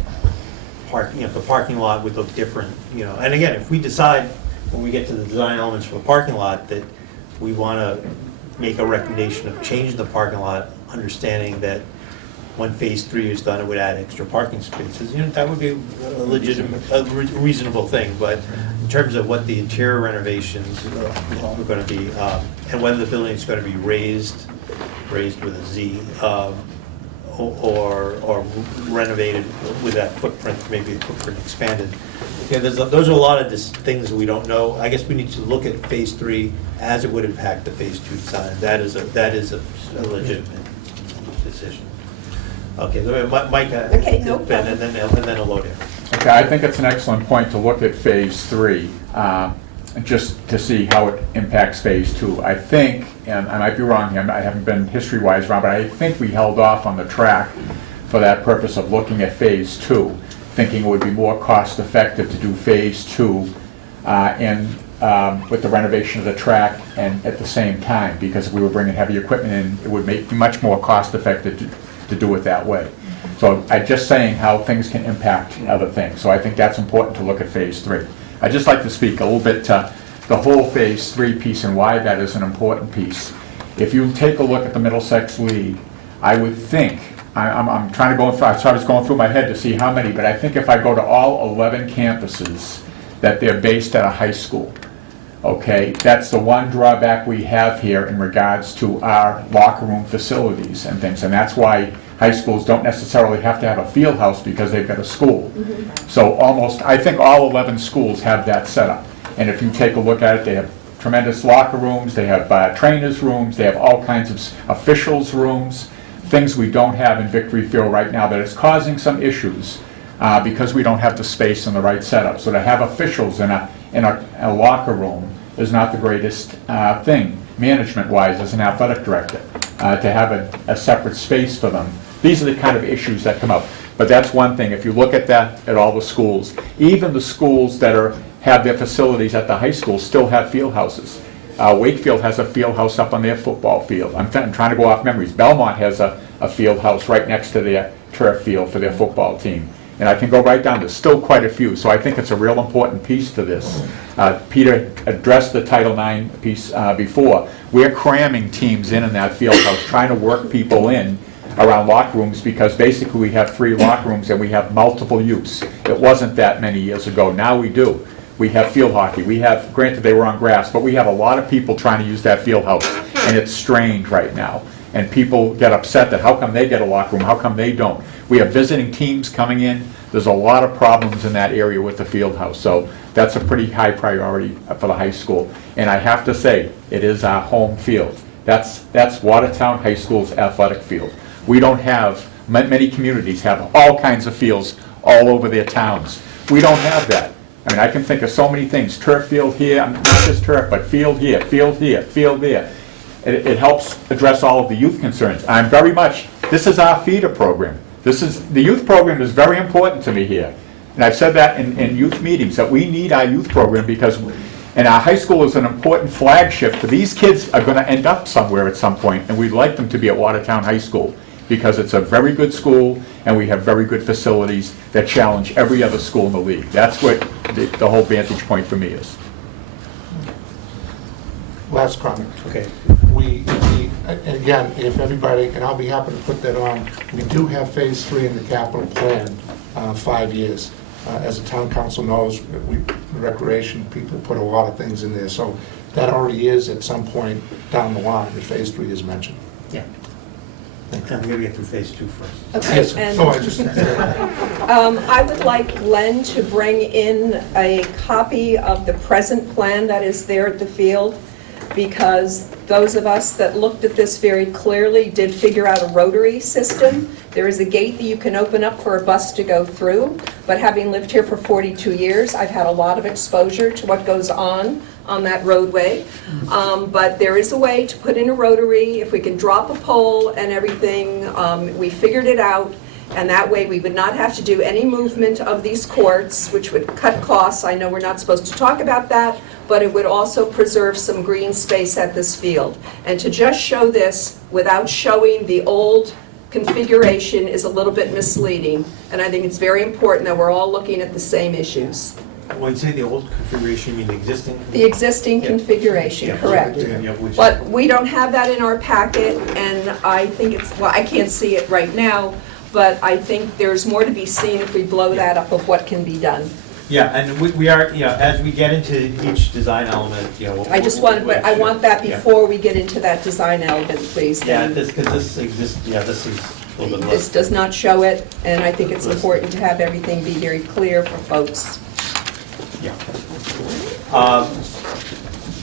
parking, if the parking lot would look different, and again, if we decide when we get to the design elements for the parking lot that we want to make a recommendation of changing the parking lot, understanding that when phase 3 is done, it would add extra parking spaces, that would be a legitimate, reasonable thing. But in terms of what the interior renovations are going to be, and whether the building is going to be raised with a Z, or renovated with that footprint, maybe the footprint expanded. Yeah, those are a lot of things we don't know. I guess we need to look at phase 3 as it would impact the phase 2 design. That is a legitimate decision. Okay, Mike, Okay, no Ben, and then Elodia. Okay, I think it's an excellent point to look at phase 3, just to see how it impacts phase 2. I think, and I might be wrong here, I haven't been history-wise wrong, but I think we held off on the track for that purpose of looking at phase 2, thinking it would be more cost-effective to do phase 2 with the renovation of the track and at the same time, because if we were bringing heavy equipment in, it would be much more cost-effective to do it that way. So I'm just saying how things can impact other things. So I think that's important to look at Phase 3. I'd just like to speak a little bit to the whole Phase 3 piece and why that is an important piece. If you take a look at the Middlesex League, I would think, I'm trying to go through, I was going through my head to see how many, but I think if I go to all 11 campuses, that they're based at a high school. Okay, that's the one drawback we have here in regards to our locker room facilities and things, and that's why high schools don't necessarily have to have a field house because they've got a school. So almost, I think all 11 schools have that set up. And if you take a look at it, they have tremendous locker rooms, they have trainers' rooms, they have all kinds of officials' rooms, things we don't have in Victory Field right now that is causing some issues because we don't have the space and the right setup. So to have officials in a locker room is not the greatest thing, management-wise, as an athletic director, to have a separate space for them. These are the kind of issues that come up. But that's one thing. If you look at that at all the schools, even the schools that have their facilities at the high school still have field houses. Wakefield has a field house up on their football field. I'm trying to go off memories. Belmont has a field house right next to their turf field for their football team. And I can go right down, there's still quite a few, so I think it's a real important piece to this. Peter addressed the Title IX piece before. We're cramming teams in that field house, trying to work people in around locker rooms, because basically we have 3 locker rooms and we have multiple use. It wasn't that many years ago, now we do. We have field hockey, we have, granted they were on grass, but we have a lot of people trying to use that field house, and it's strained right now. And people get upset that how come they get a locker room, how come they don't? We have visiting teams coming in, there's a lot of problems in that area with the field house, so that's a pretty high priority for the high school. And I have to say, it is our home field. That's Watertown High School's athletic field. We don't have, many communities have all kinds of fields all over their towns. We don't have that. I mean, I can think of so many things, turf field here, not just turf, but field here, field here, field there. It helps address all of the youth concerns. I'm very much, this is our feeder program. The youth program is very important to me here. And I've said that in youth meetings, that we need our youth program because, and our high school is an important flagship for these kids are gonna end up somewhere at some point, and we'd like them to be at Watertown High School because it's a very good school and we have very good facilities that challenge every other school in the league. That's what the whole vantage point for me is. Last comment. Okay. And again, if everybody, and I'll be happy to put that on, we do have Phase 3 in the capital plan, 5 years. As the town council knows, recreation people put a lot of things in there, so that already is at some point down the line, if Phase 3 is mentioned. Yeah. I'm going to get through Phase 2 first. Okay, Yes, and oh, I just, I would like Len to bring in a copy of the present plan that is there at the field, because those of us that looked at this very clearly did figure out a rotary system. There is a gate that you can open up for a bus to go through, but having lived here for 42 years, I've had a lot of exposure to what goes on that roadway. But there is a way to put in a rotary, if we can drop a pole and everything, we figured it out. And that way, we would not have to do any movement of these courts, which would cut costs. I know we're not supposed to talk about that, but it would also preserve some green space at this field. And to just show this without showing the old configuration is a little bit misleading. And I think it's very important that we're all looking at the same issues. When you say the old configuration, you mean the existing? The existing Yeah. configuration, Yeah. correct. Yeah, which- But we don't have that in our packet, and I think it's, well, I can't see it right now, but I think there's more to be seen if we blow that up of what can be done. Yeah, and we are, as we get into each design element, I just want, but I want that Yeah. before we get into that design element, please. Yeah, because this exists, this is a little bit This less. does not show it, and I think it's important to have everything be very clear for folks. Yeah.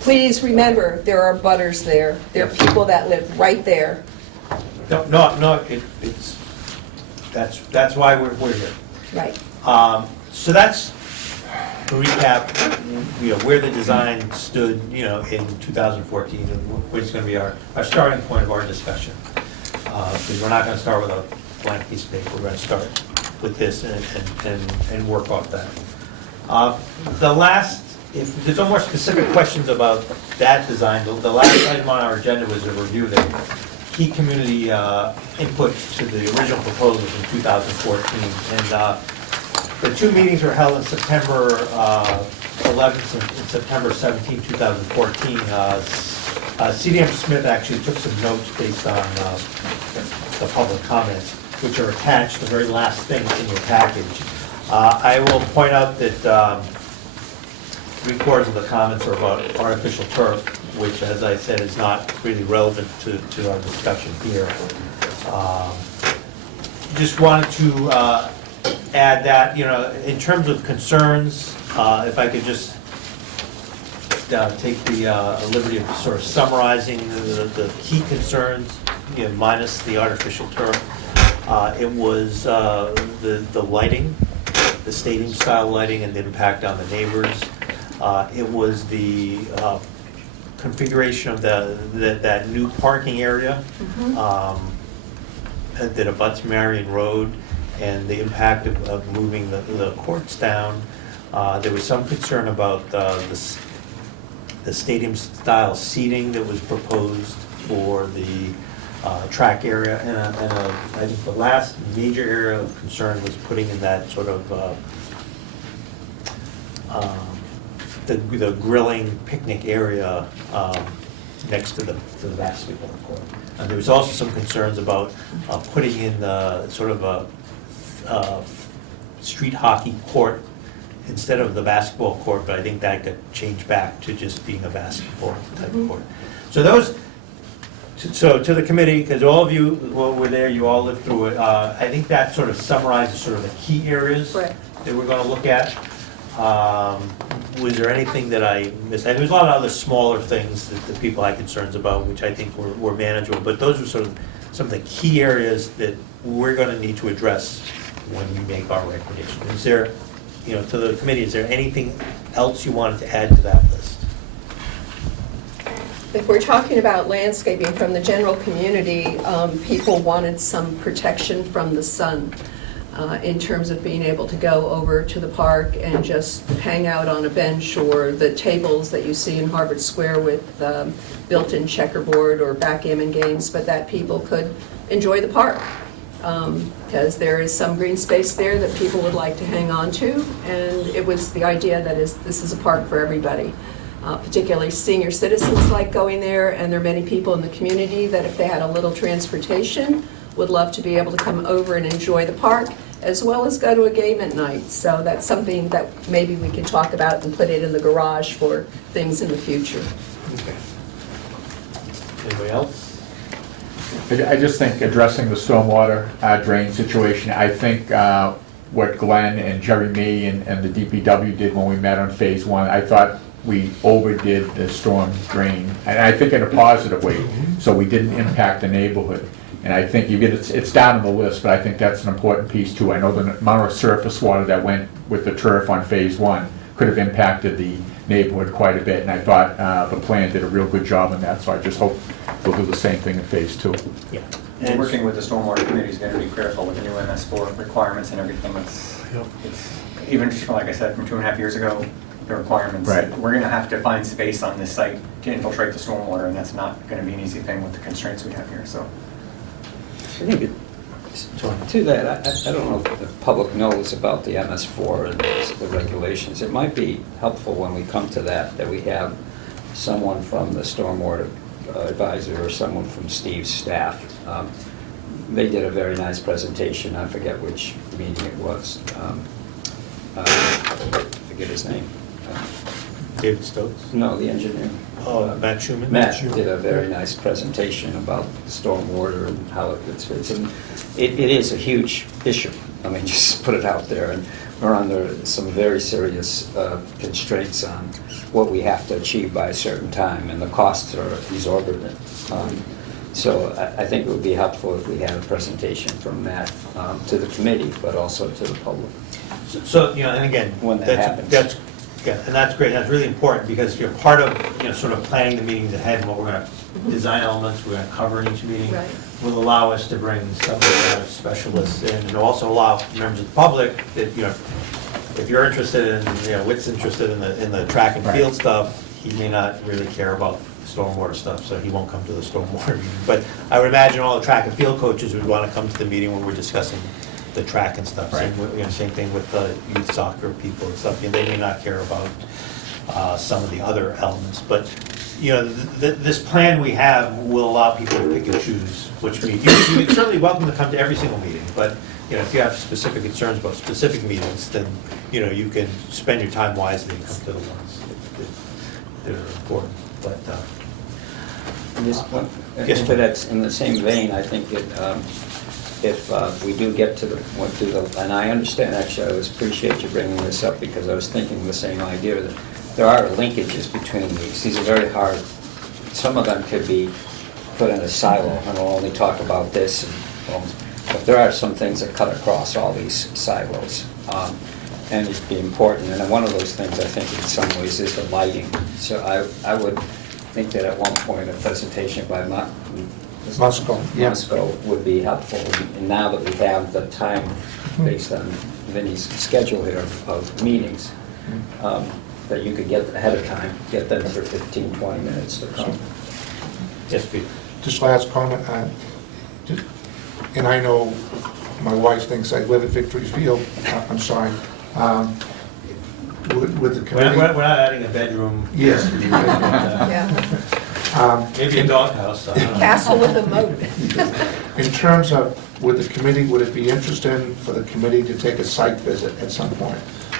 Please remember, there are butters there. There are people that live right there. No, that's why we're here. Right. So that's, to recap, where the design stood, in 2014, and which is going to be our starting point of our discussion. Because we're not going to start with a blank piece of paper, we're going to start with this and work off that. If there's no more specific questions about that design, the last item on our agenda was a review that key community input to the original proposal from 2014. And the two meetings were held in September 11th and September 17th, 2014. CDM Smith actually took some notes based on the public comments, which are attached, the very last thing in your package. I will point out that 3/4 of the comments are about artificial turf, which, as I said, is not really relevant to our discussion here. Just wanted to add that, in terms of concerns, if I could just take the liberty of sort of summarizing the key concerns, minus the artificial turf. It was the lighting, the stadium-style lighting and the impact on the neighbors. It was the configuration of that new parking area that abuts Marion Road and the impact of moving the courts down. There was some concern about the stadium-style seating that was proposed for the track area. And I think the last major area of concern was putting in that sort of the grilling picnic area next to the basketball court. And there was also some concerns about putting in sort of a street hockey court instead of the basketball court, but I think that got changed back to just being a basketball type of court. So to the committee, because all of you were there, you all lived through it, I think that sort of summarizes sort of the key areas that we're going to look at. Was there anything that I missed? And there's a lot of other smaller things that the people had concerns about, which I think were manageable, but those are sort of some of the key areas that we're going to need to address when we make our recommendation. Is there, to the committee, is there anything else you wanted to add to that list? If we're talking about landscaping from the general community, people wanted some protection from the sun in terms of being able to go over to the park and just hang out on a bench, or the tables that you see in Harvard Square with built-in checkerboard or backgammon games, but that people could enjoy the park. Because there is some green space there that people would like to hang on to, and it was the idea that this is a park for everybody. Particularly senior citizens like going there, and there are many people in the community that if they had a little transportation would love to be able to come over and enjoy the park, as well as go to a game at night. So that's something that maybe we can talk about and put it in the garage for things in the future. Okay. Anybody else? I just think addressing the stormwater drain situation, I think what Glenn and Jerry Me and the DPW did when we met on phase one, I thought we overdid the storm drain, and I think in a positive way, so we didn't impact the neighborhood. And I think it's down on the list, but I think that's an important piece too. I know the amount of surface water that went with the turf on phase one could have impacted the neighborhood quite a bit, and I thought the plan did a real good job on that, so I just hope we'll do the same thing in phase two. Yeah. And working with the stormwater committee is going to be critical with the new MS4 requirements and everything. It's even just, like I said, from 2.5 years ago, the requirements. Right. We're going to have to find space on this site to infiltrate the stormwater, and that's not going to be an easy thing with the constraints we have here. So, I think to that, I don't know if the public knows about the MS4 and the regulations. It might be helpful when we come to that we have someone from the stormwater advisor or someone from Steve's staff. They did a very nice presentation. I forget which meeting it was. I forget his name. David Stokes? No, the engineer. Oh, Matt Schumann? Matt did a very nice presentation about stormwater and how it fits. And it is a huge issue. I mean, just put it out there. And we're under some very serious constraints on what we have to achieve by a certain time, and the costs are exorbitant. So I think it would be helpful if we had a presentation from Matt to the committee, but also to the public. So, and again, when that happens. And that's great. That's really important, because you're part of, sort of planning the meetings ahead, and what we're going to design elements we're going to cover in each meeting will allow us to bring subject matter specialists in, and also allow members of the public that, if you're interested in, Whit's interested in the track and field stuff, he may not really care about stormwater stuff, so he won't come to the stormwater meeting. But I would imagine all the track and field coaches would want to come to the meeting when we're discussing the track and stuff. Same thing with the youth soccer people and stuff. They may not care about some of the other elements, but this plan we have will allow people to pick and choose which meeting. You're certainly welcome to come to every single meeting, but if you have specific concerns about specific meetings, then you can spend your time wisely and come to the ones that are important. But This one, Yes, if that's in the same vein, I think if we do get to and I understand, actually, I always appreciate you bringing this up, because I was thinking the same idea, that there are linkages between these. These are very hard. Some of them could be put in a silo, and we'll only talk about this. But there are some things that cut across all these silos, and it'd be important. And one of those things, I think, in some ways, is the lighting. So I would think that at one point, a presentation by Musco would be helpful. And now that we have the time, based on Vinnie's schedule here of meetings, that you could get ahead of time, get them for 15, 20 minutes to come. yes, Pete. Just last comment, and I know my wife thinks I live at Victory Field, I'm sorry. With the committee. We're not adding a bedroom. Yes. Maybe a doghouse. Castle with a moat. In terms of, with the committee, would it be interesting for the committee to take a site visit at some point?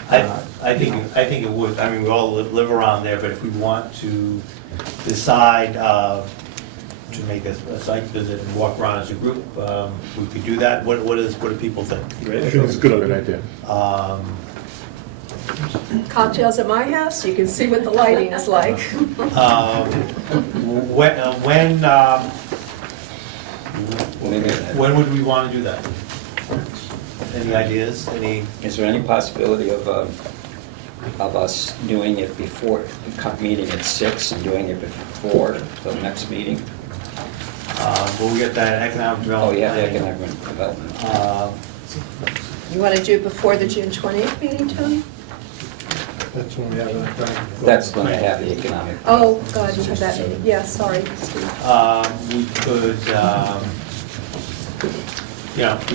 I think it would. I mean, we all live around there, but if we want to decide to make a site visit and walk around as a group, we could do that. What do people think? I think it's a good idea. Cocktails at my house, you can see what the lighting is like. When would we want to do that? Any ideas? Is there any possibility of us doing it before, meeting at 6 and doing it before the next meeting? Will we get that economic development? Oh, yeah, the economic development. You want to do it before the June 20th meeting, Tony? That's when we have that. That's when I have the economic. Oh, God, you have that meeting. Yeah, sorry, Steve. We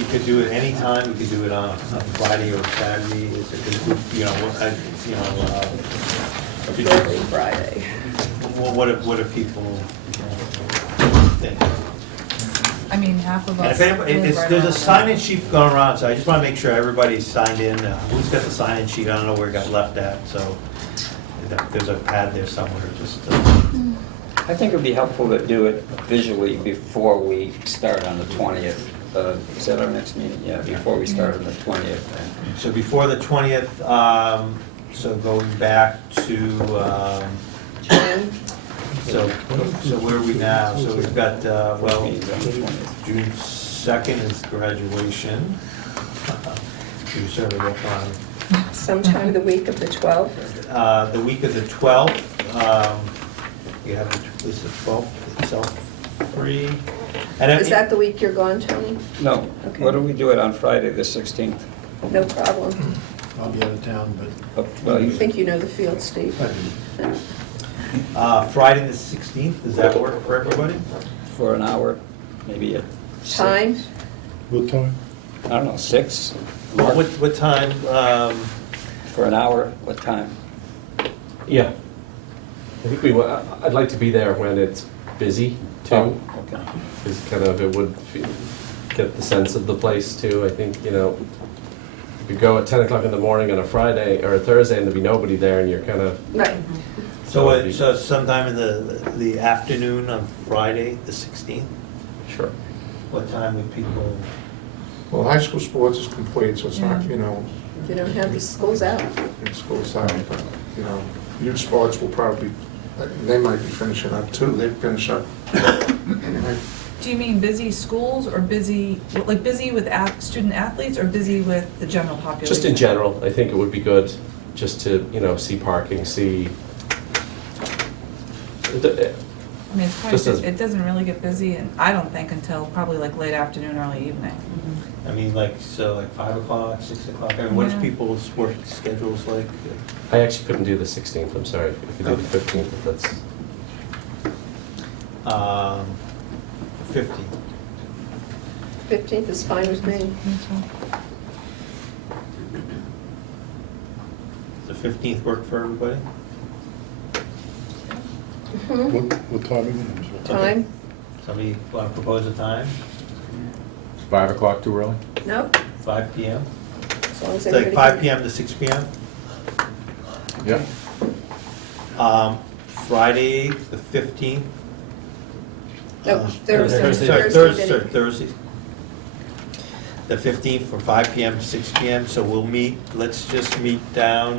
could do it anytime. We could do it on Friday or Saturday. Early Friday. What do people think? I mean, half of us. And live right there's a around sign-in sheet going around, so I just want to make sure everybody's signed in. Who's got the sign-in sheet? I don't know where it got left at, so if there's a pad there somewhere, just. I think it would be helpful to do it visually before we start on the 20th. Is that our next meeting? Yeah, before we start on the 20th. So before the 20th, so going back to, so where are we now? So we've got, June 2nd is graduation. We certainly work on. Sometime the week of the 12th. The week of the 12th, you have, is the 12th itself free? Is that the week you're gone, Tony? No. Okay. What do we do it on Friday, the 16th? No problem. I'll be out of town, but. Well, I think you know the field, Steve. Friday the 16th, does that work for everybody? For an hour, maybe at 6. Time? What time? I don't know, 6? What time? For an hour, what time? Yeah. I think I'd like to be there when it's busy too. Oh, okay. Because kind of it would get the sense of the place too. I think, if you go at 10 o'clock in the morning on a Friday or a Thursday and there'd be nobody there and you're kind of. Right. So sometime in the afternoon on Friday, the 16th? Sure. What time would people? Well, high school sports is complete, so it's not, They don't have the schools out. school's out, but, youth sports will probably, they might be finishing up too. They finish up. Do you mean busy schools or busy with student athletes or busy with the general population? Just in general, I think it would be good just to, see parking, see. I mean, it's probably, it doesn't really get busy, and I don't think until probably like late afternoon, early evening. I mean, like 5 o'clock, 6 o'clock, I mean, what is Yeah. people's work schedules like? I actually couldn't do the 16th, I'm sorry. If you do the 15th, that's. 15th. 15th is fine with me. Does the 15th work for everybody? Mhm. What time again? I'm sorry. Time? Somebody want to propose a time? Is 5 o'clock too early? No? 5 PM? As long as It's like everybody 5 can- PM to 6 PM? Yeah. Friday, the 15th? No, Thursday. Sorry, Thursday. Thursday. The 15th from 5 PM to 6 PM, so we'll meet, let's just meet down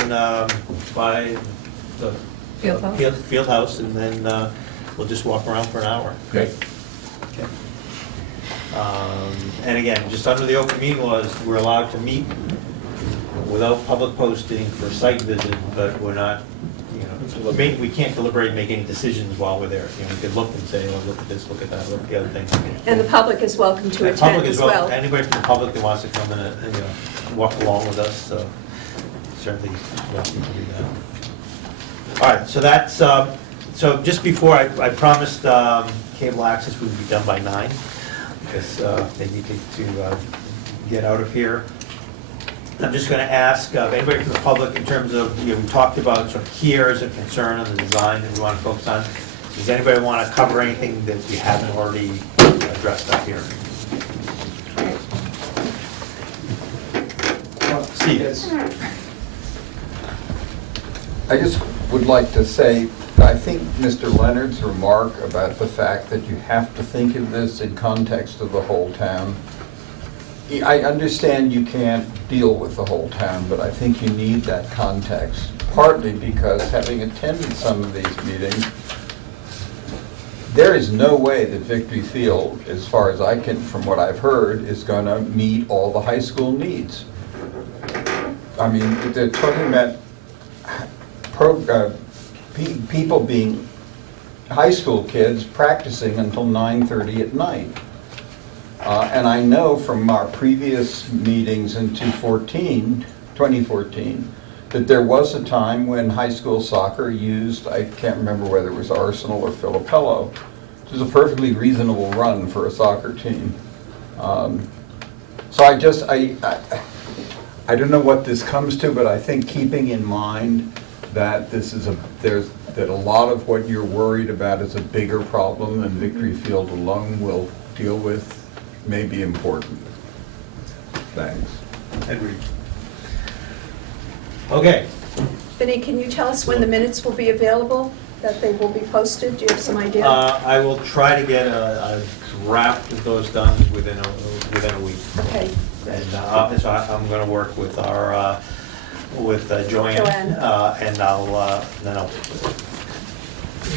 by the Field house. Field house, and then we'll just walk around for an hour. Okay. Okay. And again, just under the open meeting laws, we're allowed to meet without public posting for a site visit, but we're not, we can't deliberate and make any decisions while we're there. We could look and say, oh, look at this, look at that, look at the other things. And the public is welcome to The attend public as is well. Anybody from the public that wants to come and walk along with us, certainly welcome to do that. All right, so that's, so just before, I promised cable access would be done by 9, because they need to get out of here. I'm just going to ask anybody from the public in terms of, we talked about sort of key areas of concern on the design that we want to focus on. Does anybody want to cover anything that we haven't already addressed up here? Steve? I just would like to say, I think Mr. Leonard's remark about the fact that you have to think of this in context of the whole town, I understand you can't deal with the whole town, but I think you need that context, partly because having attended some of these meetings, there is no way that Victory Field, as far as I can, from what I've heard, is going to meet all the high school needs. I mean, they're talking about people being, high school kids practicing until 9:30 at night. And I know from our previous meetings in 2014, that there was a time when high school soccer used, I can't remember whether it was Arsenal or Filipello, which is a perfectly reasonable run for a soccer team. So I don't know what this comes to, but I think keeping in mind that this is that a lot of what you're worried about is a bigger problem than Victory Field alone will deal with may be important. Thanks. Agreed. Okay. Vinnie, can you tell us when the minutes will be available, that they will be posted? Do you have some idea? I will try to get a draft of those done within a week. Okay. And so I'm going to work with our Joanne, and then I'll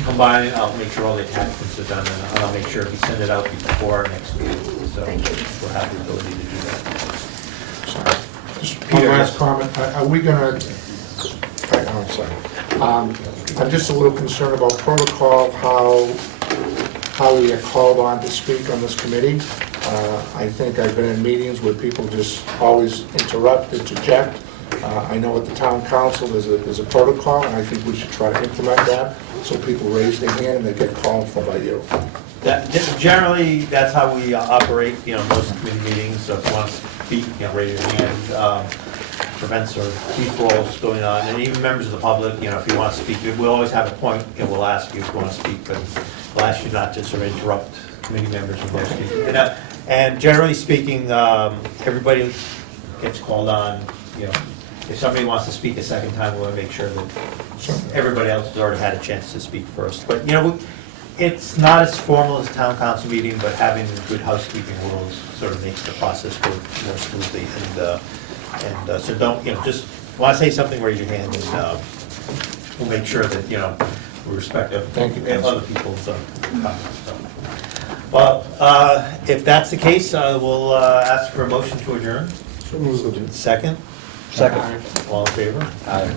combine it. I'll make sure all the attachments are done, and I'll make sure we send it out before our next meeting. So we'll have the ability to do that. Just one last comment. Are we going to, I'm sorry. I'm just a little concerned about protocol, how we are called on to speak on this committee. I think I've been in meetings where people just always interrupt, interject. I know at the town council there's a protocol, and I think we should try to implement that, so people raise their hand and they get called for by you. Generally, that's how we operate, most committee meetings. So if you want to speak, raise your hand. Prevents sort of free-for-alls going on, and even members of the public, if you want to speak, we'll always have a point, and we'll ask you if you want to speak, but we'll ask you not to sort of interrupt committee members when they're speaking. And generally speaking, everybody gets called on, if somebody wants to speak a second time, we want to make sure that everybody else has already had a chance to speak first. But, it's not as formal as a town council meeting, but having good housekeeping rules sort of makes the process go more smoothly. And so don't, just want to say something, raise your hand, and we'll make sure that, we respect other people's comments. So. Well, if that's the case, we'll ask for a motion to adjourn. Second? Second. All in favor? Aye.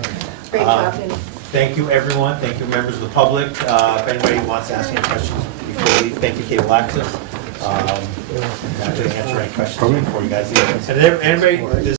Great job, Vinnie. Thank you, everyone. Thank you, members of the public. If anybody wants to ask any questions before we leave, thank you, Cable Access. Happy to answer any questions before you guys leave. And anybody,